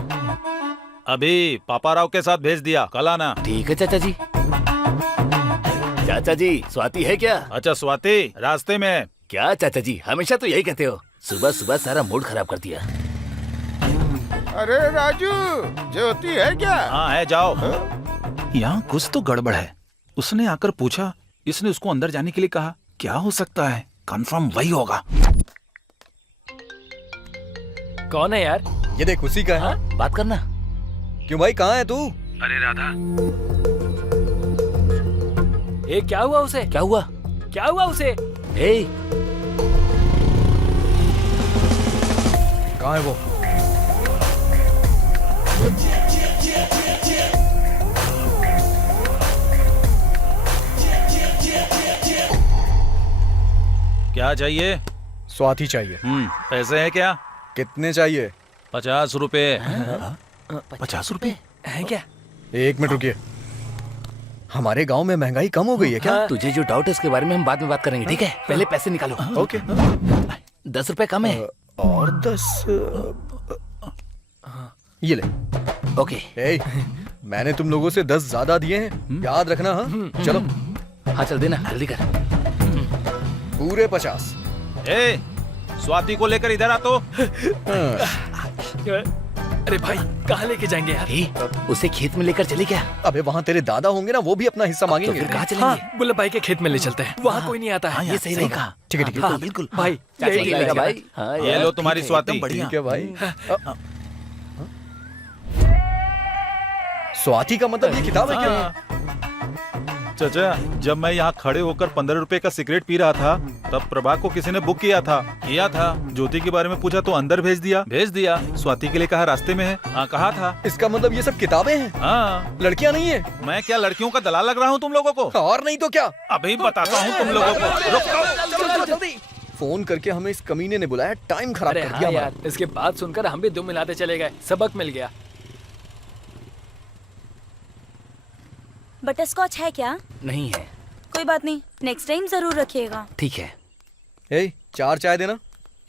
अभी पापा राव के साथ भेज दिया, कल आना। ठीक है चाचा जी। चाचा जी, स्वाति है क्या? अच्छा स्वाति रास्ते में है। क्या चाचा जी, हमेशा तो यही कहते हो। सुबह सुबह सारा मूड खराब कर दिया। अरे राजू, ज्योति है क्या? हाँ है, जाओ। यहाँ कुछ तो गड़बड़ है। उसने आकर पूछा, इसने उसको अंदर जाने के लिए कहा। क्या हो सकता है? कंफर्म वही होगा। कौन है यार? ये देख उसी का है। बात करना। क्यों भाई, कहाँ है तू? अरे राधा, ये क्या हुआ उसे? क्या हुआ? क्या हुआ उसे? ए, कहाँ है वो? क्या चाहिए? स्वाति चाहिए। पैसे हैं क्या? कितने चाहिए? 50 रुपए। 50 रुपए है क्या? एक मिनट रुकिए। हमारे गांव में महंगाई कम हो गई है क्या? तुझे जो डाउट है उसके बारे में हम बाद में बात करेंगे, ठीक है? पहले पैसे निकालो। ओके। 10 रुपए कम है। और 10 ये ले। ओके। ए, मैंने तुम लोगों से 10 ज्यादा दिए हैं, याद रखना। हाँ चलो। हाँ चल देना, जल्दी कर। पूरे 50। ए, स्वाति को लेकर इधर आ तो। अरे भाई कहाँ लेके जाएंगे यार? ए, उसे खेत में लेकर चले क्या? अबे वहाँ तेरे दादा होंगे ना, वो भी अपना हिस्सा तो मांगेंगे। फिर कहाँ चलेंगे? हाँ, गुल्लभ भाई के खेत में ले चलते हैं। वहाँ कोई नहीं आता है। ये सही रहेगा। ठीक है ठीक हाँ, है। बिल्कुल भाई यही यही ठीक रहेगा रहेगा भाई। भाई। हाँ ये यार, लो तुम्हारी स्वाति। ठीक है भाई। स्वाति का मतलब ये किताब है क्या? चाचा, जब मैं यहाँ खड़े होकर 15 रुपए का सिगरेट पी रहा था, तब प्रभा को किसी ने बुक किया था। ज्योति के बारे में पूछा तो अंदर भेज दिया। स्वाति के लिए कहा रास्ते में है। हाँ कहा था। इसका मतलब ये सब किताबें हैं, हाँ, लड़कियां नहीं है। मैं क्या लड़कियों का दलाल लग रहा हूँ तुम लोगों को? और नहीं तो क्या। अभी बताता हूँ तुम लोगों को। रुको। जल्दी। फोन करके हमें इस कमीने ने बुलाया, टाइम खराब अरे कर हाँ दिया यार, हमारा। इसके बाद सुनकर हम भी दुम मिलाते चले गए। सबक मिल गया। बटरस्कॉच है क्या? नहीं है। कोई बात नहीं, नेक्स्ट टाइम जरूर रखिएगा। ठीक है। ए, 4 चाय देना।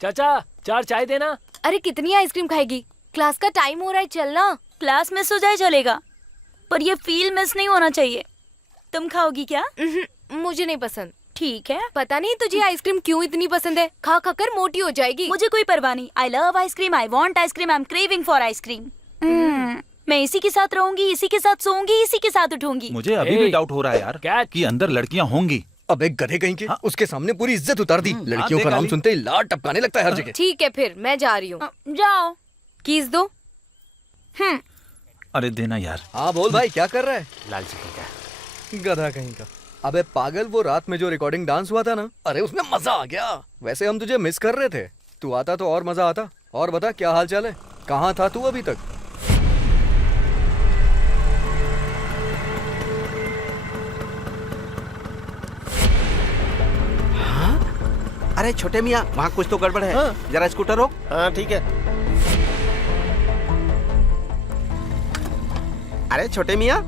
चाचा 4 चाय देना। अरे कितनी आइसक्रीम खाएगी? क्लास का टाइम हो रहा है, चलना। क्लास मिस हो जाए चलेगा, पर ये फील मिस नहीं होना चाहिए। तुम खाओगी क्या? मुझे नहीं पसंद। ठीक है, पता नहीं तुझे आइसक्रीम क्यों इतनी पसंद है। खा खा कर मोटी हो जाएगी। मुझे कोई परवाह नहीं। I love ice cream, I want ice cream, I am craving for ice cream. मैं इसी के साथ रहूंगी, इसी के साथ सोऊंगी, इसी के साथ उठूंगी। मुझे अभी भी डाउट हो रहा है यार क्या? कि अंदर लड़कियाँ होंगी। अबे गधे कहीं के। उसके सामने पूरी इज्जत उतार दी। लड़कियों का देख नाम ली। सुनते ही लार टपकाने लगता है हर जगह। ठीक है फिर मैं जा रही हूँ। जाओ। कीज दो। अरे देना यार। हाँ बोल भाई, क्या कर रहा है? लाल चिकन का। गधा कहीं का। अबे पागल, वो रात में जो रिकॉर्डिंग डांस हुआ था ना, अरे उसमें मजा आ गया। वैसे हम तुझे मिस कर रहे थे, तू आता तो और मजा आता। और बता क्या हाल चाल है, कहाँ था तू अभी तक? अरे छोटे मियाँ, वहाँ कुछ तो गड़बड़ है। हाँ। जरा स्कूटर रोक। हाँ ठीक है। अरे छोटे मियाँ,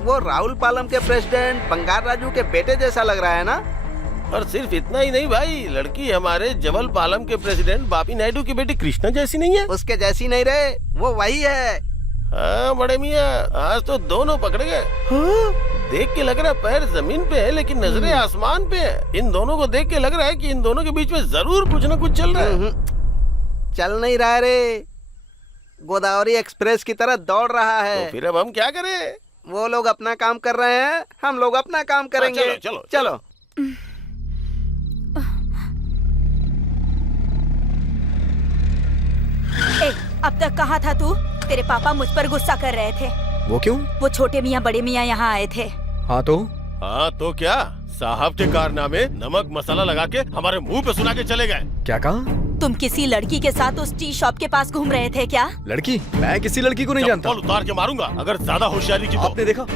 वो राहुल पालम के प्रेसिडेंट बंगार राजू के बेटे जैसा लग रहा है ना? और सिर्फ इतना ही नहीं भाई, लड़की हमारे जबल पालम के प्रेसिडेंट बापी नायडू की बेटी कृष्णा जैसी नहीं है? उसके जैसी नहीं रहे, वो वही है। हाँ बड़े मियाँ, आज तो दोनों पकड़े गए। देख के लग रहा है पैर जमीन पे है लेकिन नजरें आसमान पे है। इन दोनों को देख के लग रहा है कि इन दोनों के बीच में जरूर कुछ न कुछ चल रहा है। चल नहीं रहा रे, गोदावरी एक्सप्रेस की तरह दौड़ रहा है। तो फिर अब हम क्या करें? वो लोग अपना काम कर रहे हैं, हम लोग अपना काम करेंगे। चलो, चलो, चलो। ए, अब तक कहाँ था तू? तेरे पापा मुझ पर गुस्सा कर रहे थे। वो क्यों? वो छोटे मियाँ बड़े मियाँ यहाँ आए थे। हाँ तो तो क्या साहब के कारनामे नमक मसाला लगा के हमारे मुंह पे सुना के चले गए। क्या कहा? तुम किसी लड़की के साथ उस टी शॉप के पास घूम रहे थे क्या? लड़की? मैं किसी लड़की को नहीं जानता। चप्पल उतार के मारूंगा अगर ज्यादा होशियारी की तो।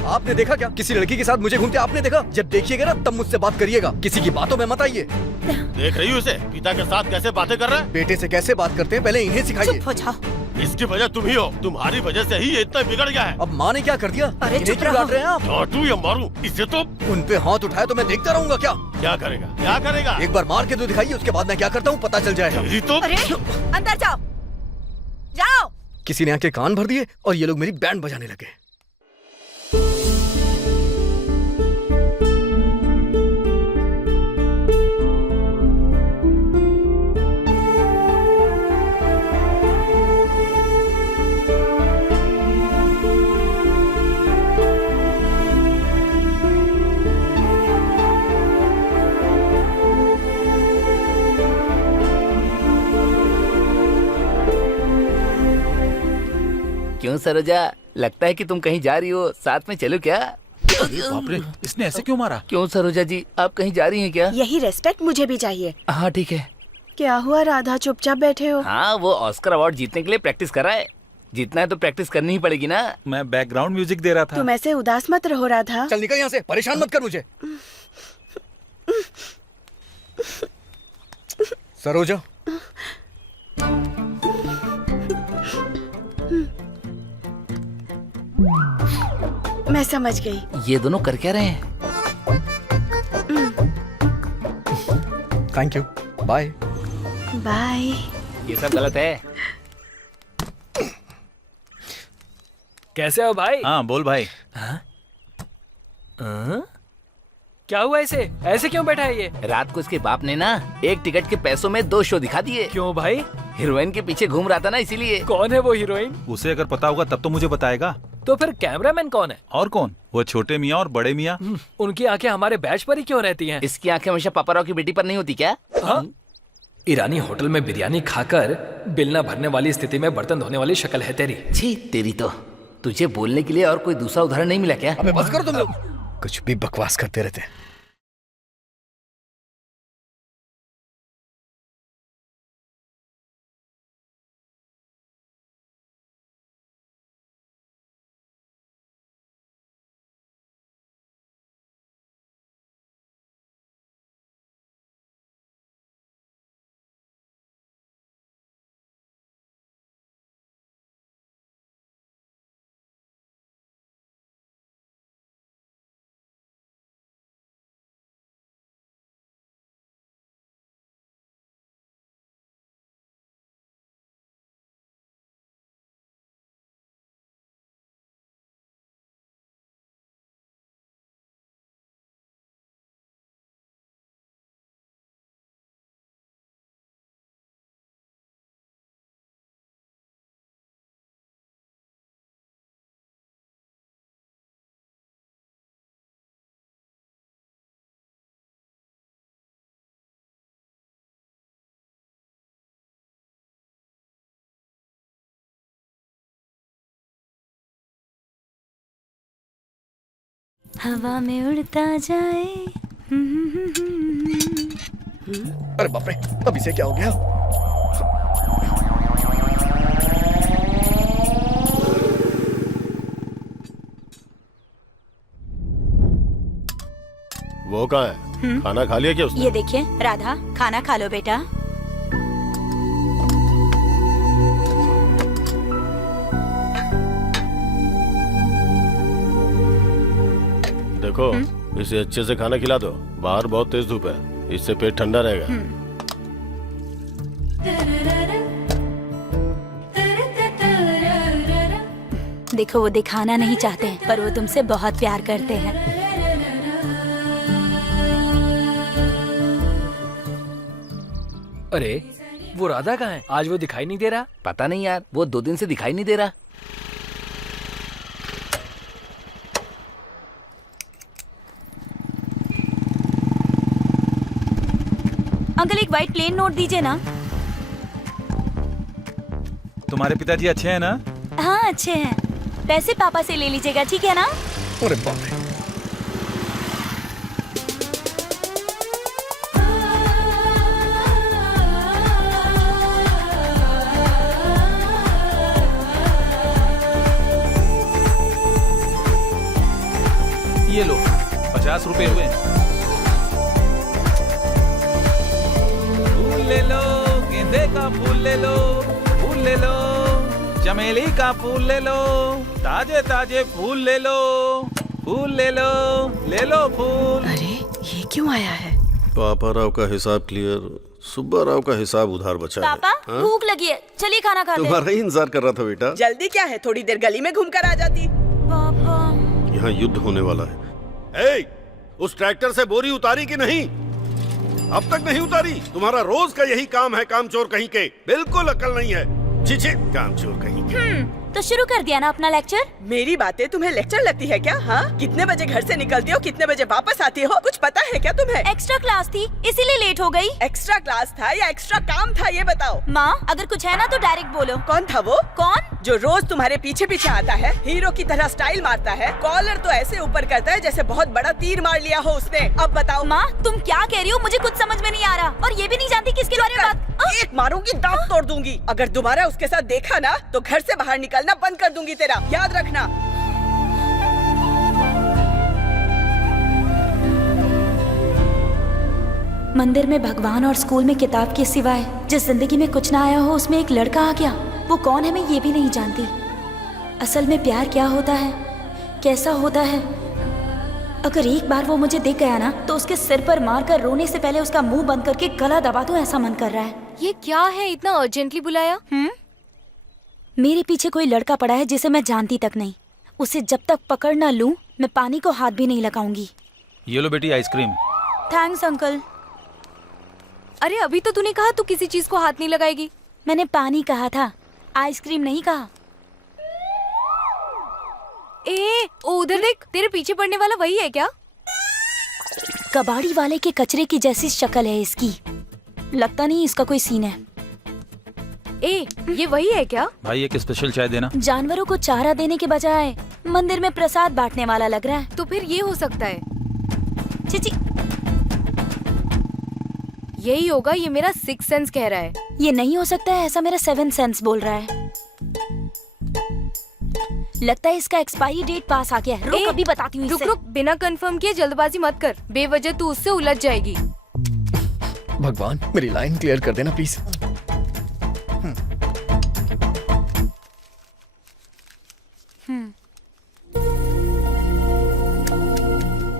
आपने देखा क्या? किसी लड़की के साथ मुझे घूमते आपने देखा? जब देखिएगा ना तब मुझसे बात करिएगा, किसी की बातों में मत आइए। देख रही हूँ इसे पिता के साथ कैसे बातें कर रहा है। बेटे से कैसे बात करते हैं पहले इन्हें सिखाइए। चुप हो जाओ। इसकी वजह तुम ही हो, तुम्हारी वजह से ही ये इतना बिगड़ गया है। अब माँ ने क्या कर दिया? अरे इन्हें चुप क्यों रहो। डांट रहे हैं आप? डांटू या मारूं इससे तो। उन पे हाथ उठाए तो मैं देखता रहूंगा क्या? क्या करेगा, क्या करेगा? एक बार मार के तो दिखाइए, उसके बाद मैं क्या करता हूँ पता चल जाएगा। तेरी तो अरे अंदर जाओ, जाओ। किसी ने आके कान भर दिए और ये लोग मेरी बैंड बजाने लगे। क्यों सरोजा, लगता है कि तुम कहीं जा रही हो, साथ में चलो क्या? बाप रे, इसने ऐसे क्यों मारा? क्यों सरोजा जी, आप कहीं जा रही हैं क्या? यही रेस्पेक्ट मुझे भी चाहिए। हाँ ठीक है। क्या हुआ राधा, चुपचाप बैठे हो? हाँ वो ऑस्कर अवार्ड जीतने के लिए प्रैक्टिस कर रहा है। जीतना है तो प्रैक्टिस करनी ही पड़ेगी ना। मैं बैकग्राउंड म्यूजिक दे रहा था। तुम ऐसे उदास मत रहो राधा। चल निकल यहाँ से, परेशान मत कर मुझे। सरोजा, मैं समझ गई। ये दोनों कर क्या रहे हैं? Thank you, bye. बाय। ये सब गलत है। कैसे हो भाई? हाँ बोल भाई। क्या हुआ इसे? ऐसे क्यों बैठा है ये? रात को इसके बाप ने ना एक टिकट के पैसों में 2 शो दिखा दिए। क्यों भाई? हीरोइन के पीछे घूम रहा था ना इसीलिए। कौन है वो हीरोइन? उसे अगर पता होगा तब तो मुझे बताएगा। तो फिर कैमरामैन कौन है? और कौन? वो छोटे मियाँ और बड़े मियाँ। उनकी आंखें हमारे बैच पर ही क्यों रहती हैं? इसकी आंखें हमेशा पापाराव की बेटी पर नहीं होती क्या? हाँ? ईरानी होटल में बिरयानी खाकर बिल न भरने वाली स्थिति में बर्तन धोने वाली शक्ल है तेरी। छी तेरी तो। तुझे बोलने के लिए और कोई दूसरा उदाहरण नहीं मिला क्या? अबे बस करो तुम लोग, कुछ भी बकवास करते रहते हैं। हवा में उड़ता जाए। अरे बाप रे, अब इसे क्या हो गया? वो कहाँ है? खाना खा लिया क्या उसने? ये देखिए राधा, खाना खा लो बेटा। देखो इसे अच्छे से खाना खिला दो, बाहर बहुत तेज धूप है, इससे पेट ठंडा रहेगा। देखो वो दिखाना नहीं चाहते हैं पर वो तुमसे बहुत प्यार करते हैं। अरे वो राधा कहाँ है? आज वो दिखाई नहीं दे रहा। पता नहीं यार, वो 2 दिन से दिखाई नहीं दे रहा। अंकल एक वाइट प्लेन नोट दीजिए ना। तुम्हारे पिताजी अच्छे हैं ना? हाँ अच्छे हैं। पैसे पापा से ले लीजिएगा, ठीक है ना? अरे बाप रे। ये लो 50 रुपए हुए। फूल ले लो, गेंदे का फूल ले लो, फूल ले लो, चमेली का फूल ले लो, ताजे ताजे फूल ले लो, फूल ले लो फूल। अरे ये क्यों आया है? पापा राव का हिसाब क्लियर, सुब्बा राव का हिसाब उधार बचा है। पापा हाँ? भूख लगी है, चलिए खाना खाते हैं। तुम्हारा ही इंतजार कर रहा था बेटा। जल्दी क्या है, थोड़ी देर गली में घूमकर आ जाती। पापा यहाँ युद्ध होने वाला है। ए, उस ट्रैक्टर से बोरी उतारी कि नहीं? अब तक नहीं उतारी? तुम्हारा रोज का यही काम है, कामचोर कहीं के। बिल्कुल अकल नहीं है। छी कामचोर कहीं के। तो शुरू कर दिया ना अपना लेक्चर। मेरी बातें तुम्हें लेक्चर लगती है क्या? हाँ, कितने बजे घर से निकलती हो, कितने बजे वापस आती हो, कुछ पता है क्या तुम्हें? एक्स्ट्रा क्लास थी इसीलिए लेट हो गई। एक्स्ट्रा क्लास था या एक्स्ट्रा काम था, ये बताओ। माँ अगर कुछ है ना तो डायरेक्ट बोलो। कौन था वो? कौन? जो रोज तुम्हारे पीछे पीछे आता है, हीरो की तरह स्टाइल मारता है, कॉलर तो ऐसे ऊपर करता है जैसे बहुत बड़ा तीर मार लिया हो उसने। अब बताओ। माँ तुम क्या कह रही हो? मुझे कुछ समझ में नहीं आ रहा और ये भी नहीं जानती किसके बारे में बात। एक मारूंगी, दांत तोड़ दूंगी। अगर दोबारा उसके साथ देखा ना तो घर से बाहर निकलना बंद कर दूंगी तेरा, याद रखना। मंदिर में भगवान और स्कूल में किताब के सिवाय जिस जिंदगी में कुछ ना आया हो उसमें एक लड़का आ गया। वो कौन है मैं ये भी नहीं जानती। असल में प्यार क्या होता है, कैसा होता है? अगर एक बार वो मुझे दिख गया ना तो उसके सिर पर मारकर रोने से पहले उसका मुंह बंद करके गला दबा दूं, ऐसा मन कर रहा है। ये क्या है, इतना अर्जेंटली बुलाया? मेरे पीछे कोई लड़का पड़ा है जिसे मैं जानती तक नहीं। उसे जब तक पकड़ ना लूं मैं पानी को हाथ भी नहीं लगाऊंगी। ये लो बेटी आइसक्रीम। Thanks uncle. अरे अभी तो तूने कहा तू किसी चीज को हाथ नहीं लगाएगी। मैंने पानी कहा था, आइसक्रीम नहीं कहा। ए उधर देख, तेरे पीछे पड़ने वाला वही है क्या? कबाड़ी वाले के कचरे की जैसी शक्ल है इसकी। लगता नहीं इसका कोई सीन है। ए ये वही है क्या? भाई एक स्पेशल चाय देना। जानवरों को चारा देने के बजाय मंदिर में प्रसाद बांटने वाला लग रहा है। तो फिर ये हो सकता है। चिची यही होगा, ये मेरा 6th सेंस कह रहा है। ये नहीं हो सकता है, ऐसा मेरा 7th सेंस बोल रहा है। लगता है इसका एक्सपायरी डेट पास आ गया है। रुक अभी बताती हूँ इसे। रुक, बिना कंफर्म किए जल्दबाजी मत कर, बेवजह तू उससे उलझ जाएगी। भगवान मेरी लाइन क्लियर कर देना प्लीज।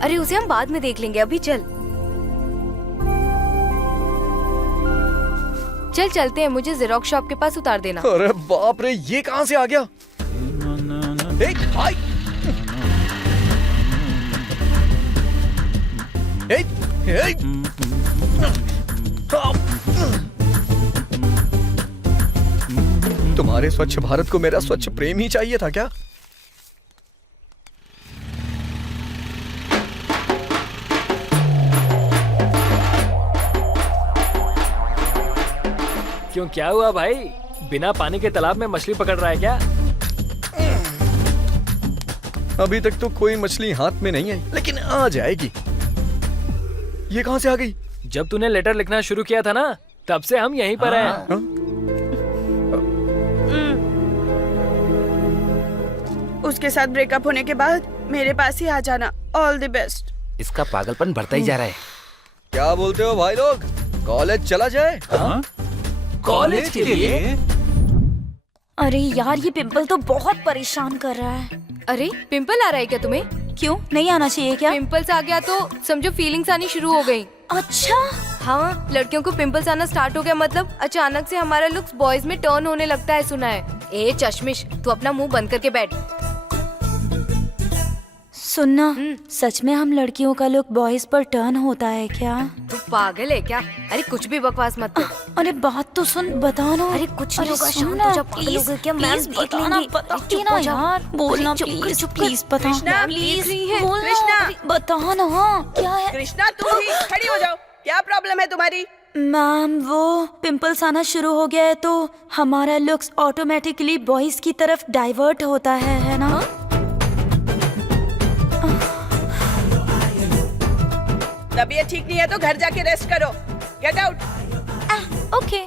अरे उसे हम बाद में देख लेंगे, अभी चल चलते हैं। मुझे जेरोक्स शॉप के पास उतार देना। अरे बाप रे, ये कहाँ से आ गया? हाय। तुम्हारे स्वच्छ भारत को मेरा स्वच्छ प्रेम ही चाहिए था क्या? क्यों क्या हुआ भाई? बिना पानी के तालाब में मछली पकड़ रहा है क्या? अभी तक तो कोई मछली हाथ में नहीं आई, लेकिन आ जाएगी। ये कहाँ से आ गई? जब तूने लेटर लिखना शुरू किया था ना तब से हम यहीं पर हैं। हाँ? उसके साथ ब्रेकअप होने के बाद मेरे पास ही आ जाना। All the best. इसका पागलपन बढ़ता ही जा रहा है। क्या बोलते हो भाई लोग? कॉलेज चला जाए? कॉलेज के लिए? अरे यार ये पिंपल तो बहुत परेशान कर रहा है। अरे पिंपल आ रहा है क्या तुम्हें? क्यों नहीं आना चाहिए क्या? पिंपल्स आ गया तो समझो फीलिंग्स आनी शुरू हो गई। अच्छा, हाँ, लड़कियों को पिंपल्स आना स्टार्ट हो गया मतलब अचानक से हमारा लुक्स बॉयज में टर्न होने लगता है, सुना है। ए चश्मिश, तू अपना मुंह बंद करके बैठ। सुनना, सच में हम लड़कियों का लुक बॉयज पर टर्न होता है क्या? तू पागल है क्या? अरे कुछ भी बकवास मत कर। अरे बात तो सुन, बता ना। अरे कुछ नहीं होगा, सुन शांत ना, हो जा, पागल हो गए क्या? मैम प्लीज देख बताना, लेंगी। बताती चुप ना हो जा। यार, बोलना अरे चुप कर, प्लीज, चुप कर। प्लीज बता। कृष्णा, प्लीज कृष्णा, बोलना, बता ना क्या है? कृष्णा तू ही खड़ी हो जाओ, क्या प्रॉब्लम है तुम्हारी? मैम वो पिंपल्स आना शुरू हो गया है तो हमारा लुक्स ऑटोमेटिकली बॉयज की तरफ डाइवर्ट होता है ना? तबीयत ठीक नहीं है तो घर जाके रेस्ट करो। Get out. ओके।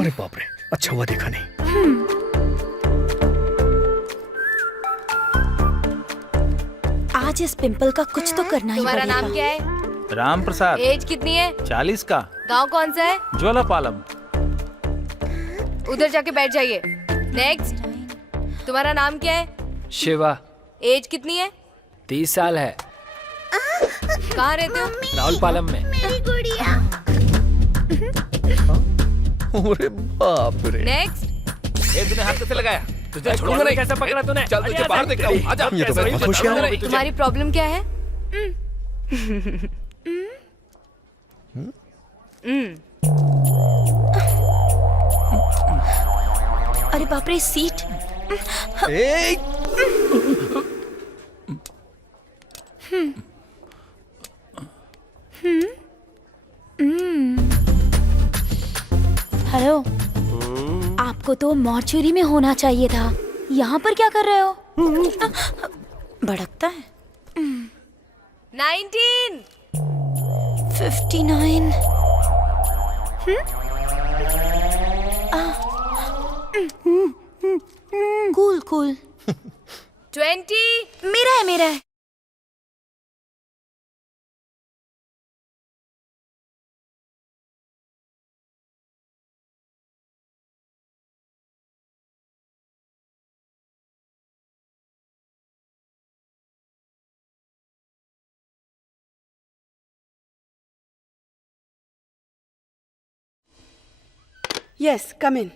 अरे बाप रे, अच्छा हुआ देखा नहीं। आज इस पिंपल का कुछ तो करना ही तुम्हारा पड़ेगा। नाम क्या है? राम प्रसाद, एज कितनी है? 40 का, गांव कौन सा है? ज्वालापालम। उधर जाके बैठ जाइए। नेक्स्ट, तुम्हारा नाम क्या है? शिवा, एज कितनी है? 30 साल है, कहाँ रहते हो? राउलपालम में। अरे बाप रे, नेक्स्ट, तूने हाथ कैसे लगाया? तुझे छोड़ूंगा नहीं। कैसे पकड़ा तूने? चल तुझे बाहर देखता हूँ। आजा। ये तो बहुत होशियार है। तुम्हारी प्रॉब्लम क्या है? अरे बाप रे, सीट। ए, हेलो, आपको तो मॉर्चुरी में होना चाहिए था, यहाँ पर क्या कर रहे हो? भड़कता है। 19। 59। Cool cool. 20। मेरा है। Yes, come in.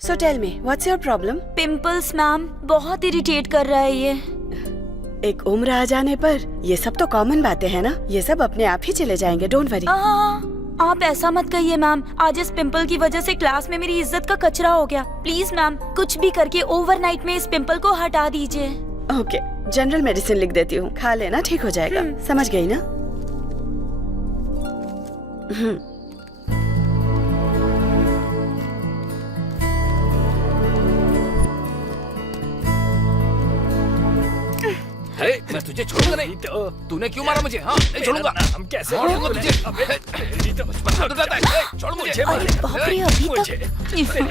So tell me, what's your problem? Pimples ma'am, बहुत इरिटेट कर रहा है ये। एक उम्र आ जाने पर ये सब तो कॉमन बातें हैं ना, ये सब अपने आप ही चले जाएंगे, डोंट वरी। आप ऐसा मत कहिए मैम, आज इस पिंपल की वजह से क्लास में मेरी इज्जत का कचरा हो गया। प्लीज मैम, कुछ भी करके ओवरनाइट में इस पिंपल को हटा दीजिए। ओके, जनरल मेडिसिन लिख देती हूँ, खा लेना, ठीक हो जाएगा। समझ गई ना? मैं तुझे छोड़ूंगा नहीं। तूने क्यों मारा मुझे? हाँ, नहीं छोड़ूंगा। हम कैसे छोड़ूंगा तुझे? अबे, छोड़ मुझे। बाप रे, अभी तक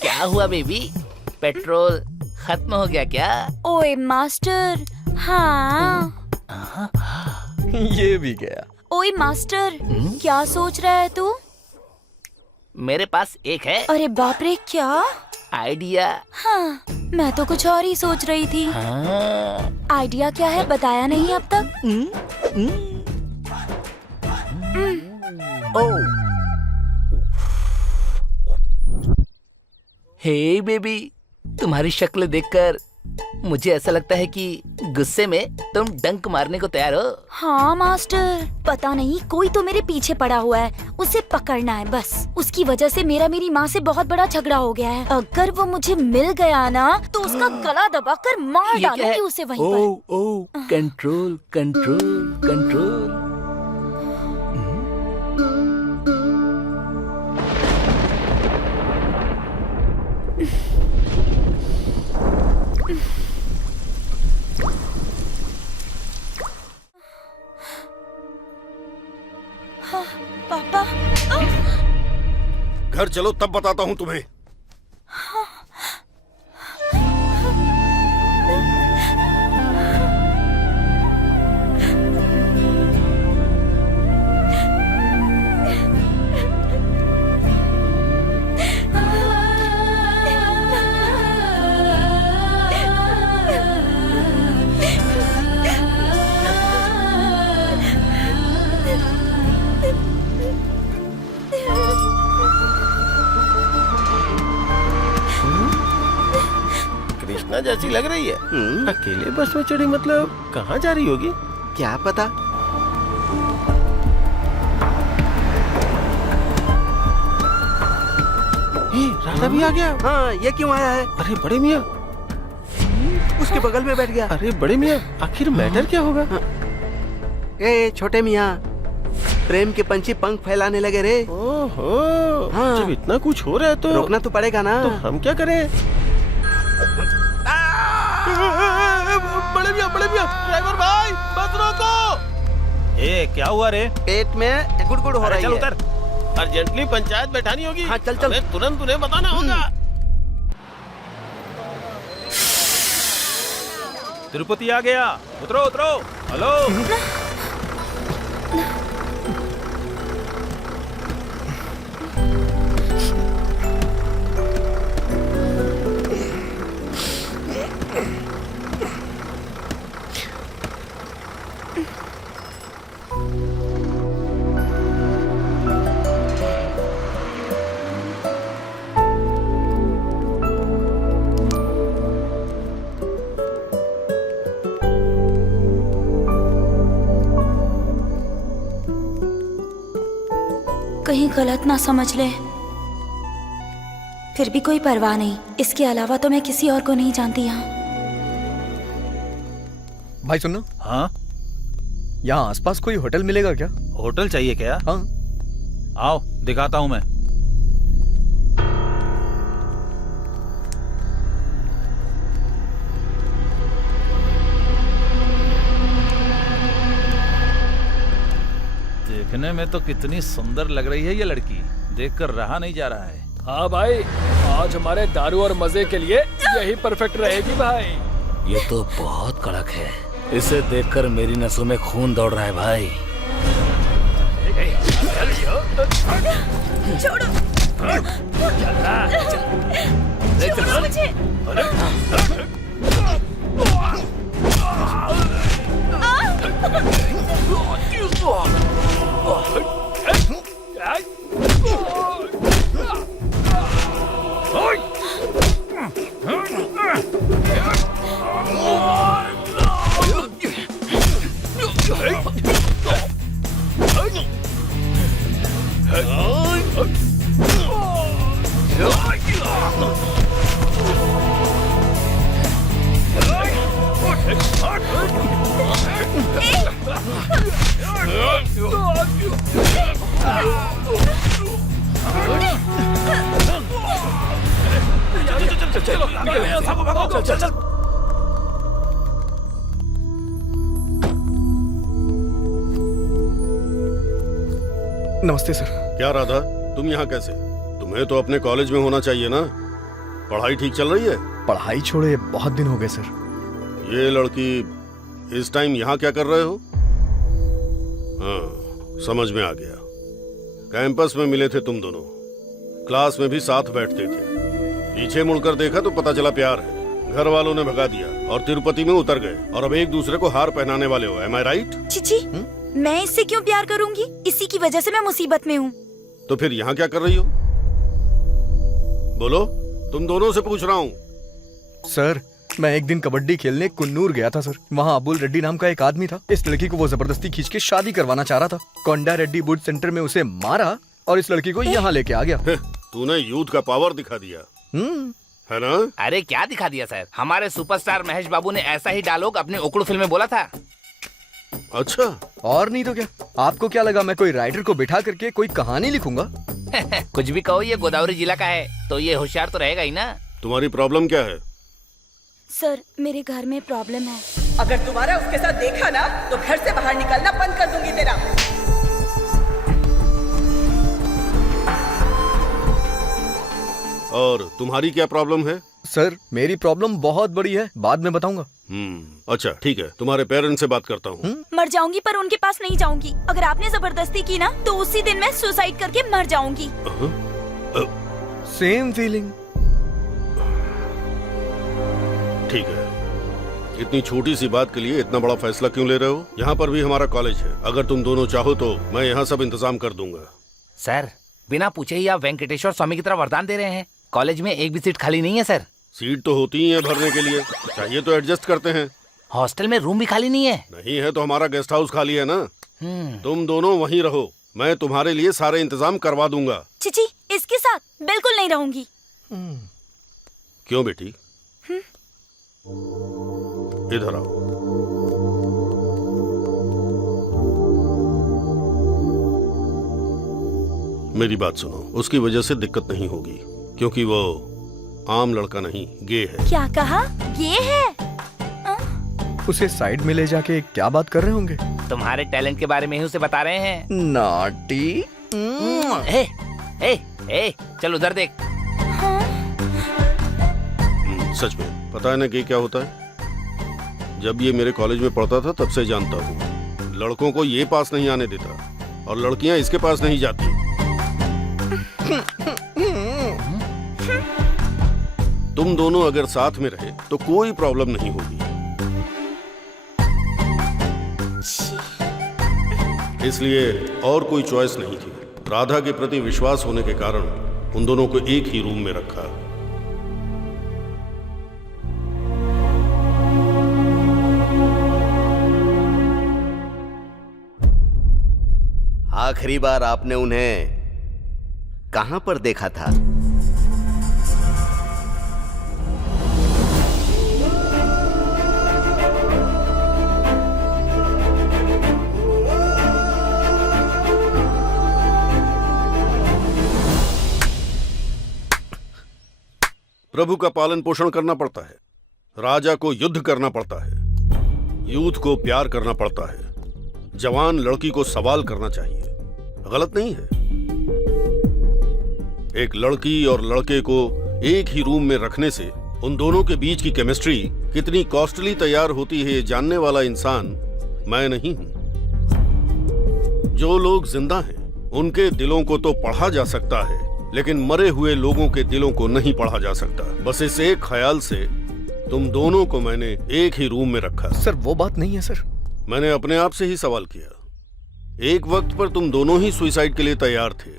क्या हुआ बेबी? पेट्रोल खत्म हो गया क्या? ओए मास्टर, हाँ। ये भी गया। ओए मास्टर, क्या सोच रहा है तू? मेरे पास एक है अरे बाप रे, क्या? आइडिया। हाँ, मैं तो कुछ और ही सोच रही थी। हाँ। आइडिया क्या है, बताया नहीं अब तक। हे बेबी, तुम्हारी शक्ल देखकर मुझे ऐसा लगता है कि गुस्से में तुम डंक मारने को तैयार हो। हाँ मास्टर, पता नहीं कोई तो मेरे पीछे पड़ा हुआ है, उसे पकड़ना है बस। उसकी वजह से मेरी माँ से बहुत बड़ा झगड़ा हो गया है। अगर वो मुझे मिल गया ना तो उसका गला दबाकर मार ये क्या डालूंगी है? उसे वहीं पर। ओ, कंट्रोल कंट्रोल कंट्रोल। पापा, घर चलो तब बताता हूँ तुम्हें। कृष्णा जैसी लग रही है। अकेले बस में चढ़ी, मतलब कहाँ जा रही होगी? क्या पता। राधा भी आ गया। हाँ, ये क्यों आया है? अरे बड़े मियाँ, उसके बगल में बैठ गया। अरे बड़े मियाँ, आखिर मैटर क्या होगा? ए छोटे मियाँ, प्रेम के पंछी पंख फैलाने लगे रे। ओहो, हाँ। जब इतना कुछ हो रहा है तो रोकना तो पड़ेगा ना। तो हम क्या करें? बड़े मियाँ, ड्राइवर भाई, बस रोको। ए क्या हुआ रे? पेट में गुड़गुड़ हो रही चल है। उतर। अर्जेंटली पंचायत बैठानी होगी। हाँ, चल। हमें तुरंत उन्हें बताना होगा। तिरुपति आ गया, उतरो उतरो। हेलो। कहीं गलत ना समझ ले। फिर भी कोई परवाह नहीं, इसके अलावा तो मैं किसी और को नहीं जानती यहाँ। भाई सुनो, हाँ, यहाँ आसपास कोई होटल मिलेगा क्या? होटल चाहिए क्या? हाँ। आओ दिखाता हूँ मैं। देखने में तो कितनी सुंदर लग रही है ये लड़की, देखकर रहा नहीं जा रहा है। हाँ भाई, आज हमारे दारू और मजे के लिए यही परफेक्ट रहेगी भाई। ये तो बहुत कड़क है, इसे देखकर मेरी नसों में खून दौड़ रहा है भाई। छोड़ो मुझे। नमस्ते सर। क्या राधा, तुम यहाँ कैसे? तुम्हें तो अपने कॉलेज में होना चाहिए ना। पढ़ाई ठीक चल रही है? पढ़ाई छोड़े बहुत दिन हो गए सर। ये लड़की इस टाइम यहाँ क्या कर रहे हो? हाँ, समझ में आ गया। कैंपस में मिले थे तुम दोनों। क्लास में भी साथ बैठते थे। पीछे मुड़कर देखा तो पता चला प्यार है। घर वालों ने भगा दिया और तिरुपति में उतर गए और अब एक दूसरे को हार पहनाने वाले हो। एम आई राइट? चिची, मैं इससे क्यों प्यार करूंगी? इसी की वजह से मैं मुसीबत में हूँ। तो फिर यहाँ क्या कर रही हो? बोलो, तुम दोनों से पूछ रहा हूँ। सर, मैं एक दिन कबड्डी खेलने कुन्नूर गया था सर। वहाँ अबुल रेड्डी नाम का एक आदमी था। इस लड़की को वो जबरदस्ती खींच के शादी करवाना चाह रहा था। कोंडा रेड्डी बूट सेंटर में उसे मारा और इस लड़की को यहाँ लेके आ गया। तूने यूथ का पावर दिखा दिया, है ना? अरे क्या दिखा दिया सर, हमारे सुपरस्टार महेश बाबू ने ऐसा ही डायलॉग अपने उकड़ू फिल्म में बोला था। अच्छा, और नहीं तो क्या? आपको क्या लगा मैं कोई राइटर को बिठा करके कोई कहानी लिखूंगा? कुछ भी कहो, ये गोदावरी जिला का है तो ये होशियार तो रहेगा ही ना। तुम्हारी प्रॉब्लम क्या है? सर, मेरे घर में प्रॉब्लम है। अगर दोबारा उसके साथ देखा ना तो घर से बाहर निकलना बंद कर दूंगी तेरा। और तुम्हारी क्या प्रॉब्लम है? सर, मेरी प्रॉब्लम बहुत बड़ी है, बाद में बताऊंगा। अच्छा ठीक है, तुम्हारे पेरेंट्स से बात करता हूँ। मर जाऊंगी पर उनके पास नहीं जाऊंगी। अगर आपने जबरदस्ती की ना तो उसी दिन मैं सुसाइड करके मर जाऊंगी। Same feeling. ठीक है, इतनी छोटी सी बात के लिए इतना बड़ा फैसला क्यों ले रहे हो? यहाँ पर भी हमारा कॉलेज है, अगर तुम दोनों चाहो तो मैं यहाँ सब इंतजाम कर दूंगा। सर, बिना पूछे ही आप वेंकटेश्वर स्वामी की तरह वरदान दे रहे हैं। कॉलेज में एक भी सीट खाली नहीं है सर। सीट तो होती ही है भरने के लिए, चाहिए तो एडजस्ट करते हैं। हॉस्टल में रूम भी खाली नहीं है। नहीं है तो हमारा गेस्ट हाउस खाली है ना। तुम दोनों वहीं रहो, मैं तुम्हारे लिए सारे इंतजाम करवा दूंगा। चिची, इसके साथ बिल्कुल नहीं रहूंगी। क्यों बेटी? इधर आओ। मेरी बात सुनो, उसकी वजह से दिक्कत नहीं होगी क्योंकि वो आम लड़का नहीं, गे है। क्या कहा? गे है? उसे साइड में ले जाके क्या बात कर रहे होंगे? तुम्हारे टैलेंट के बारे में ही उसे बता रहे हैं। नॉटी। चल उधर देख। सच में पता है ना कि क्या होता है? जब ये मेरे कॉलेज में पढ़ता था तब से जानता हूँ, लड़कों को ये पास नहीं आने देता और लड़कियां इसके पास नहीं जाती। तुम दोनों अगर साथ में रहे तो कोई प्रॉब्लम नहीं होगी। इसलिए और कोई चॉइस नहीं थी। राधा के प्रति विश्वास होने के कारण उन दोनों को एक ही रूम में रखा। आखिरी बार आपने उन्हें कहां पर देखा था? प्रभु का पालन पोषण करना पड़ता है, राजा को युद्ध करना पड़ता है, यूथ को प्यार करना पड़ता है, जवान लड़की को सवाल करना चाहिए। गलत नहीं है। एक लड़की और लड़के को एक ही रूम में रखने से उन दोनों के बीच की केमिस्ट्री कितनी कॉस्टली तैयार होती है, जानने वाला इंसान मैं नहीं हूं। जो लोग जिंदा हैं उनके दिलों को तो पढ़ा जा सकता है, लेकिन मरे हुए लोगों के दिलों को नहीं पढ़ा जा सकता। बस इस एक ख्याल से तुम दोनों को मैंने एक ही रूम में रखा। सर, वो बात नहीं है सर। मैंने अपने आप से ही सवाल किया। एक वक्त पर तुम दोनों ही सुसाइड के लिए तैयार थे।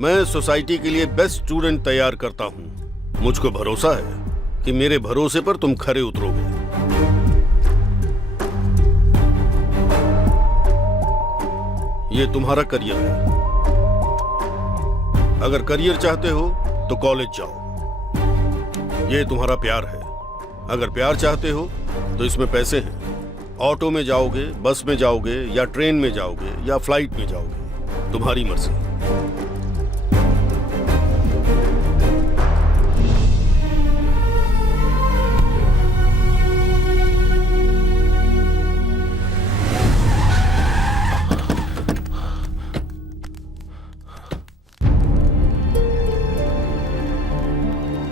मैं सोसाइटी के लिए बेस्ट स्टूडेंट तैयार करता हूं। मुझको भरोसा है कि मेरे भरोसे पर तुम खरे उतरोगे। ये तुम्हारा करियर है। अगर करियर चाहते हो तो कॉलेज जाओ। ये तुम्हारा प्यार है। अगर प्यार चाहते हो तो इसमें पैसे हैं। ऑटो में जाओगे, बस में जाओगे या ट्रेन में जाओगे या फ्लाइट में जाओगे, तुम्हारी मर्जी।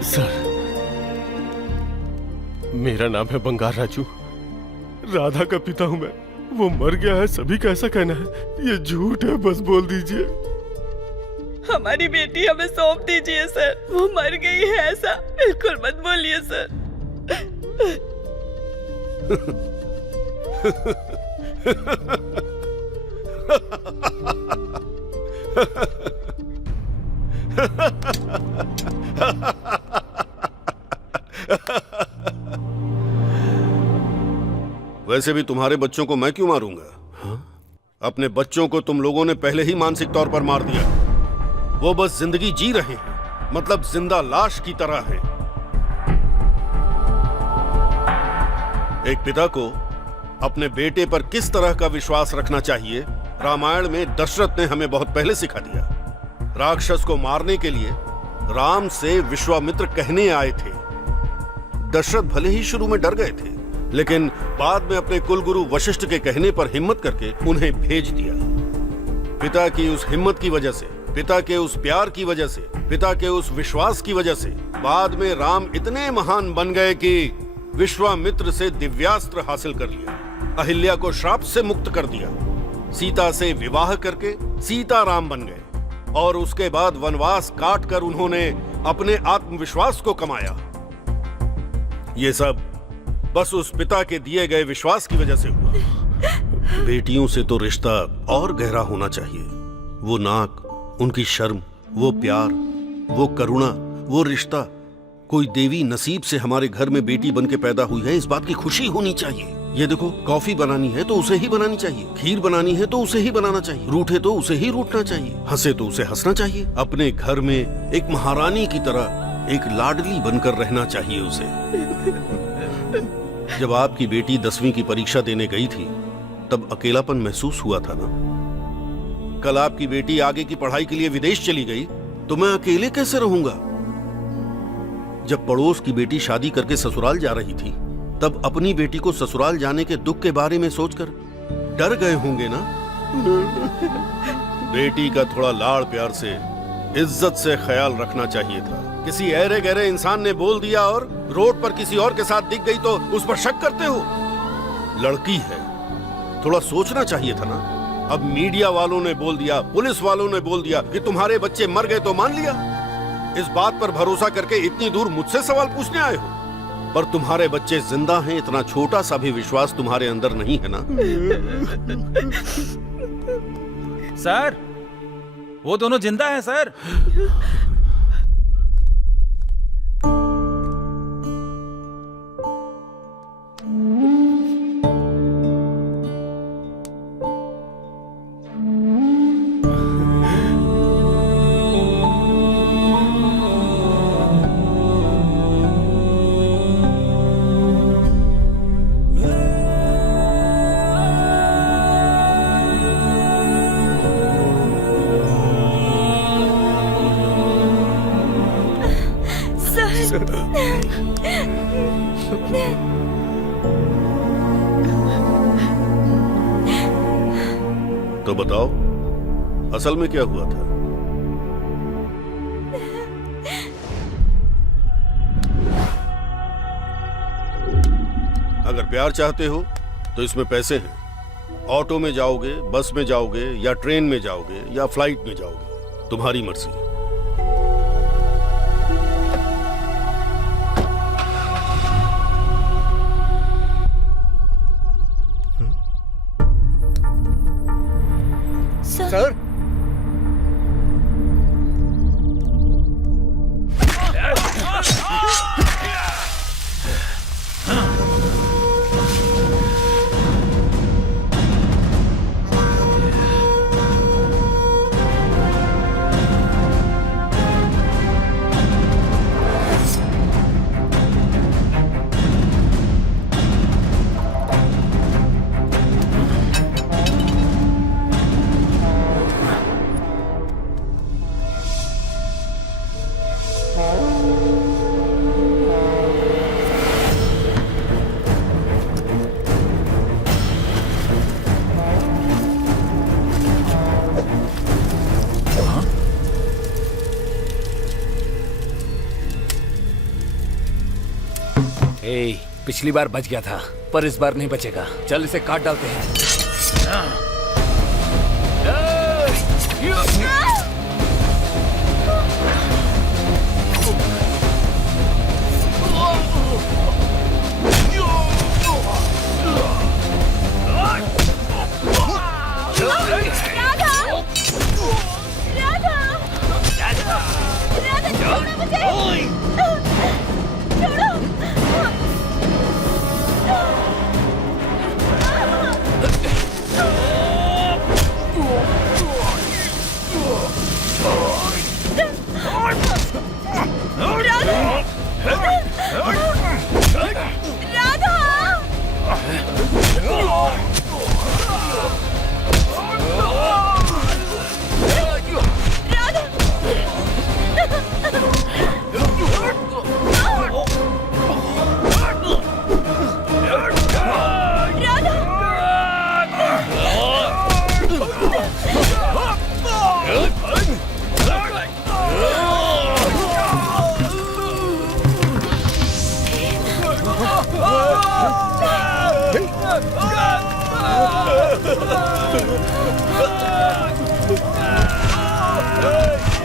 सर, मेरा नाम है बंगार राजू। राधा का पिता हूं मैं। वो मर गया है, सभी का ऐसा कहना है। ये झूठ है, बस बोल दीजिए। हमारी बेटी हमें सौंप दीजिए सर, वो मर गई है ऐसा बिल्कुल मत बोलिए सर। वैसे भी तुम्हारे बच्चों को मैं क्यों मारूंगा? हाँ? अपने बच्चों को तुम लोगों ने पहले ही मानसिक तौर पर मार दिया। वो बस जिंदगी जी रहे हैं, मतलब जिंदा लाश की तरह है। एक पिता को अपने बेटे पर किस तरह का विश्वास रखना चाहिए, रामायण में दशरथ ने हमें बहुत पहले सिखा दिया। राक्षस को मारने के लिए राम से विश्वामित्र कहने आए थे। दशरथ भले ही शुरू में डर गए थे, लेकिन बाद में अपने कुलगुरु वशिष्ठ के कहने पर हिम्मत करके उन्हें भेज दिया। पिता की उस हिम्मत की वजह से, पिता के उस प्यार की वजह से, पिता के उस विश्वास की वजह से बाद में राम इतने महान बन गए कि विश्वामित्र से दिव्यास्त्र हासिल कर लिया, अहिल्या को श्राप से मुक्त कर दिया, सीता से विवाह करके सीता राम बन गए, और उसके बाद वनवास काट कर उन्होंने अपने आत्मविश्वास को कमाया। ये सब बस उस पिता के दिए गए विश्वास की वजह से हुआ। बेटियों से तो रिश्ता और गहरा होना चाहिए। वो नाक, उनकी शर्म, वो प्यार, वो करुणा, वो रिश्ता। कोई देवी नसीब से हमारे घर में बेटी बन के पैदा हुई है, इस बात की खुशी होनी चाहिए। ये देखो, कॉफी बनानी है तो उसे ही बनानी चाहिए, खीर बनानी है तो उसे ही बनाना चाहिए, रूठे तो उसे ही रूठना चाहिए, हंसे तो उसे हंसना चाहिए। अपने घर में एक महारानी की तरह, एक लाडली बनकर रहना चाहिए उसे। जब आपकी बेटी 10वीं की परीक्षा देने गई थी, तब अकेलापन महसूस हुआ था ना? कल आपकी बेटी आगे की पढ़ाई के लिए विदेश चली गई, तो मैं अकेले कैसे रहूंगा? जब पड़ोस की बेटी शादी करके ससुराल जा रही थी, तब अपनी बेटी को ससुराल जाने के दुख के बारे में सोचकर डर गए होंगे ना? बेटी का थोड़ा लाड़ प्यार से, इज्जत से ख्याल रखना चाहिए था। किसी ऐरे गहरे इंसान ने बोल दिया और रोड पर किसी और के साथ दिख गई तो उस पर शक करते हो? लड़की है, थोड़ा सोचना चाहिए था ना। अब मीडिया वालों ने बोल दिया, पुलिस वालों ने बोल दिया कि तुम्हारे बच्चे मर गए, तो मान लिया। इस बात पर भरोसा करके इतनी दूर मुझसे सवाल पूछने आए हो, पर तुम्हारे बच्चे जिंदा हैं, इतना छोटा सा भी विश्वास तुम्हारे अंदर नहीं है ना? सर, वो दोनों जिंदा हैं सर। तो बताओ, असल में क्या हुआ था? अगर प्यार चाहते हो तो इसमें पैसे हैं। ऑटो में जाओगे, बस में जाओगे, या ट्रेन में जाओगे, या फ्लाइट में जाओगे, तुम्हारी मर्जी। सर, पिछली बार बच गया था, पर इस बार नहीं बचेगा। चल इसे काट डालते हैं।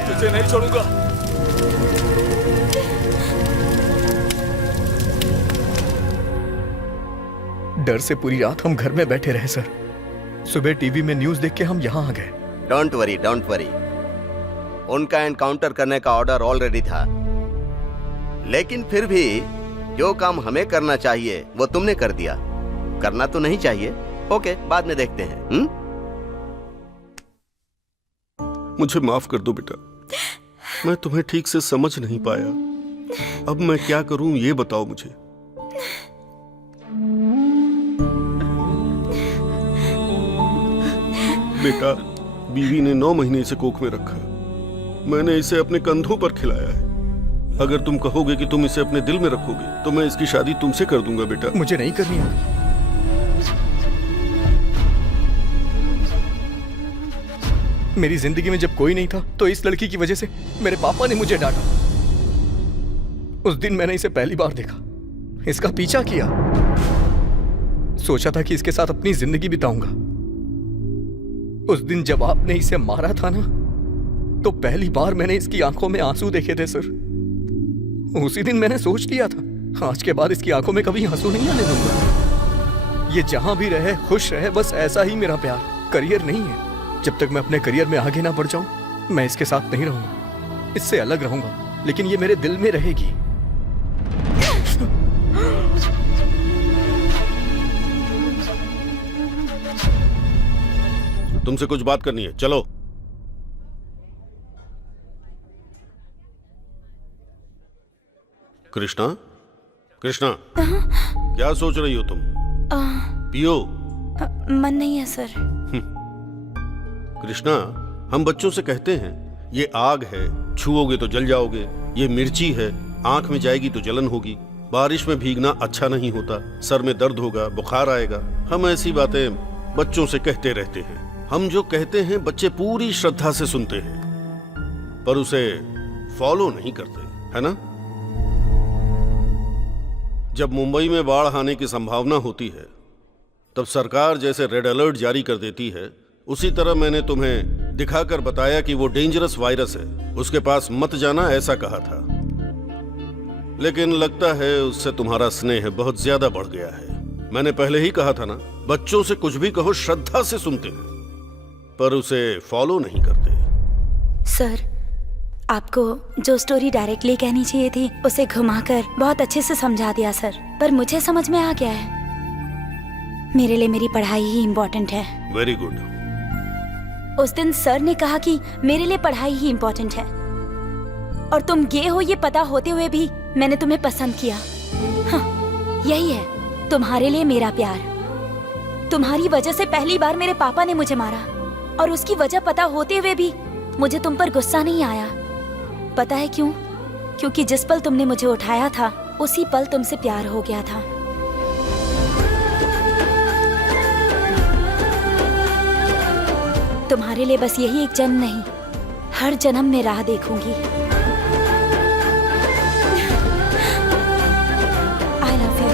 तुझे नहीं छोड़ूंगा। डर से पूरी रात हम घर में बैठे रहे सर। सुबह टीवी में न्यूज़ देख के हम यहाँ आ गए। Don't worry, don't worry. उनका एनकाउंटर करने का ऑर्डर ऑलरेडी था, लेकिन फिर भी जो काम हमें करना चाहिए वो तुमने कर दिया। करना तो नहीं चाहिए। ओके, बाद में देखते हैं। मुझे माफ कर दो बेटा, मैं तुम्हें ठीक से समझ नहीं पाया। अब मैं क्या करूं ये बताओ मुझे। बेटा, बीवी ने 9 महीने से कोख में रखा। मैंने इसे अपने कंधों पर खिलाया है। अगर तुम कहोगे कि तुम इसे अपने दिल में रखोगे तो मैं इसकी शादी तुमसे कर दूंगा बेटा। मुझे नहीं करनी है। मेरी जिंदगी में जब कोई नहीं था तो इस लड़की की वजह से मेरे पापा ने मुझे डांटा। उस दिन मैंने इसे पहली बार देखा, इसका पीछा किया, सोचा था कि इसके साथ अपनी जिंदगी बिताऊंगा। उस दिन जब आपने इसे मारा था ना, तो पहली बार मैंने इसकी आंखों में आंसू देखे थे सर। उसी दिन मैंने सोच लिया था आज के बाद इसकी आंखों में कभी आंसू नहीं आने दूंगा। ये जहां भी रहे खुश रहे, बस ऐसा ही मेरा प्यार। करियर नहीं है। जब तक मैं अपने करियर में आगे ना बढ़ जाऊं मैं इसके साथ नहीं रहूंगा, इससे अलग रहूंगा, लेकिन ये मेरे दिल में रहेगी। तुमसे कुछ बात करनी है, चलो। कृष्णा, कृष्णा, क्या सोच रही हो तुम? पियो। मन नहीं है सर। कृष्णा, हम बच्चों से कहते हैं ये आग है, छुओगे तो जल जाओगे। ये मिर्ची है, आंख में जाएगी तो जलन होगी। बारिश में भीगना अच्छा नहीं होता, सर में दर्द होगा, बुखार आएगा। हम ऐसी बातें बच्चों से कहते रहते हैं। हम जो कहते हैं बच्चे पूरी श्रद्धा से सुनते हैं, पर उसे फॉलो नहीं करते, है ना? जब मुंबई में बाढ़ आने की संभावना होती है तब सरकार जैसे रेड अलर्ट जारी कर देती है, उसी तरह मैंने तुम्हें दिखाकर बताया कि वो डेंजरस वायरस है, उसके पास मत जाना, ऐसा कहा था। लेकिन लगता है उससे तुम्हारा स्नेह बहुत ज्यादा बढ़ गया है। मैंने पहले ही कहा था ना, बच्चों से कुछ भी कहो श्रद्धा से सुनते हैं, पर उसे फॉलो नहीं करते। सर, आपको जो स्टोरी डायरेक्टली कहनी चाहिए थी उसे घुमाकर बहुत अच्छे से समझा दिया सर। पर मुझे समझ में आ गया है, मेरे लिए मेरी पढ़ाई ही इम्पोर्टेंट है। Very good. उस दिन सर ने कहा कि मेरे लिए पढ़ाई ही इम्पोर्टेंट है, और तुम गे हो ये पता होते हुए भी मैंने तुम्हें पसंद किया। हाँ, यही है तुम्हारे लिए मेरा प्यार। तुम्हारी वजह से पहली बार मेरे पापा ने मुझे मारा, और उसकी वजह पता होते हुए भी मुझे तुम पर गुस्सा नहीं आया। पता है क्यों? क्योंकि जिस पल तुमने मुझे उठाया था उसी पल तुमसे प्यार हो गया था। तुम्हारे लिए बस यही एक जन्म नहीं, हर जन्म में राह देखूंगी। I love you.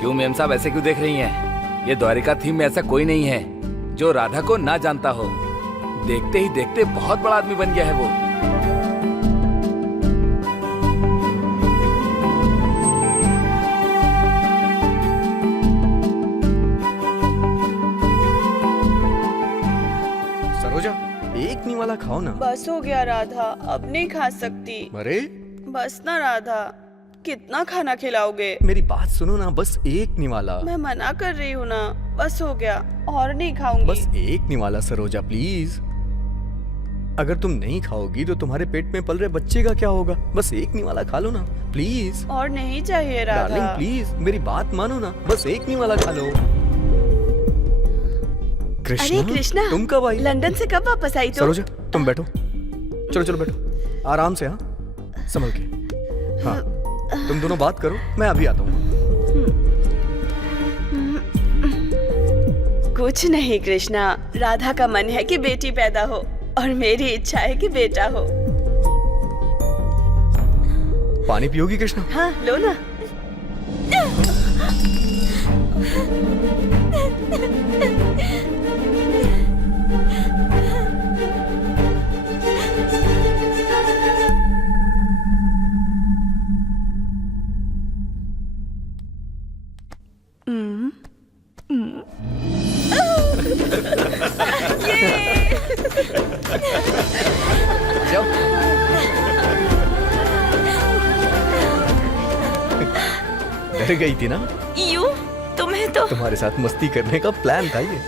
क्यों मेम साहब ऐसे क्यों देख रही हैं? ये द्वारिका थीम में ऐसा कोई नहीं है जो राधा को ना जानता हो। देखते ही देखते बहुत बड़ा आदमी बन गया है वो। सरोजा, एक निवाला खाओ ना। बस हो गया राधा, अब नहीं खा सकती। अरे बस ना राधा, कितना खाना खिलाओगे? मेरी बात सुनो ना, बस एक निवाला। मैं मना कर रही हूँ ना, बस हो गया, और नहीं खाऊंगी। बस एक निवाला सरोजा, प्लीज। अगर तुम नहीं खाओगी तो तुम्हारे पेट में पल रहे बच्चे का क्या होगा? बस एक निवाला खा लो ना, प्लीज। और नहीं चाहिए राधा। डार्लिंग प्लीज, मेरी बात मानो ना, बस एक निवाला खा लो। कृष्णा, अरे कृष्णा, तुम कब आई? लंदन से कब वापस आई? तो सरोजा तुम बैठो, चलो चलो बैठो, आराम से। हाँ, संभल के। हाँ तुम दोनों बात करो, मैं अभी आता हूँ। कुछ नहीं कृष्णा, राधा का मन है कि बेटी पैदा हो और मेरी इच्छा है कि बेटा हो। पानी पियोगी कृष्णा? हाँ लो ना। जाओ। डर गई थी ना? यूं तुम्हें तो तुम्हारे साथ मस्ती करने का प्लान था ये।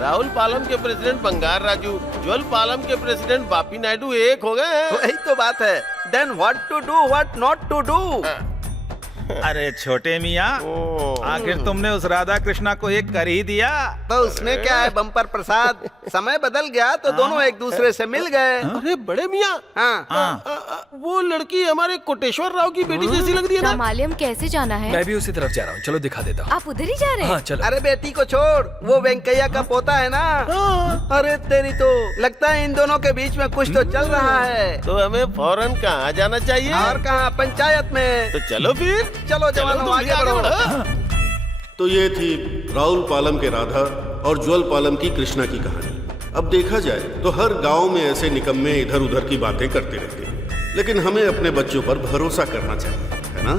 राहुल पालम के प्रेसिडेंट बंगार राजू, ज्वल पालम के प्रेसिडेंट बापी नायडू एक हो गए हैं। वही तो बात है। Then what to do, what not to do. अरे छोटे मियाँ, आखिर तुमने उस राधा कृष्णा को एक कर ही दिया। तो उसमें क्या है बम्पर प्रसाद, समय बदल गया तो दोनों एक दूसरे से मिल गए। अरे बड़े मियाँ, हाँ वो लड़की हमारे कोटेश्वर राव की बेटी जैसी लग रही है ना। रामालयम कैसे जाना है? मैं भी उसी तरफ जा रहा हूँ, चलो दिखा देता हूँ। आप उधर ही जा रहे हैं? हाँ चलो। अरे बेटी को छोड़, वो वेंकैया का पोता है ना। अरे तेरी तो लगता है इन दोनों के बीच में कुछ तो चल रहा है। तो हमें फौरन कहाँ जाना चाहिए? और कहाँ, पंचायत में। तो चलो फिर। चलो जवानों आगे बढ़ो। तो ये थी राहुल पालम के राधा और ज्वल पालम की कृष्णा की कहानी। अब देखा जाए तो हर गांव में ऐसे निकम्मे इधर उधर की बातें करते रहते हैं, लेकिन हमें अपने बच्चों पर भरोसा करना चाहिए, है ना?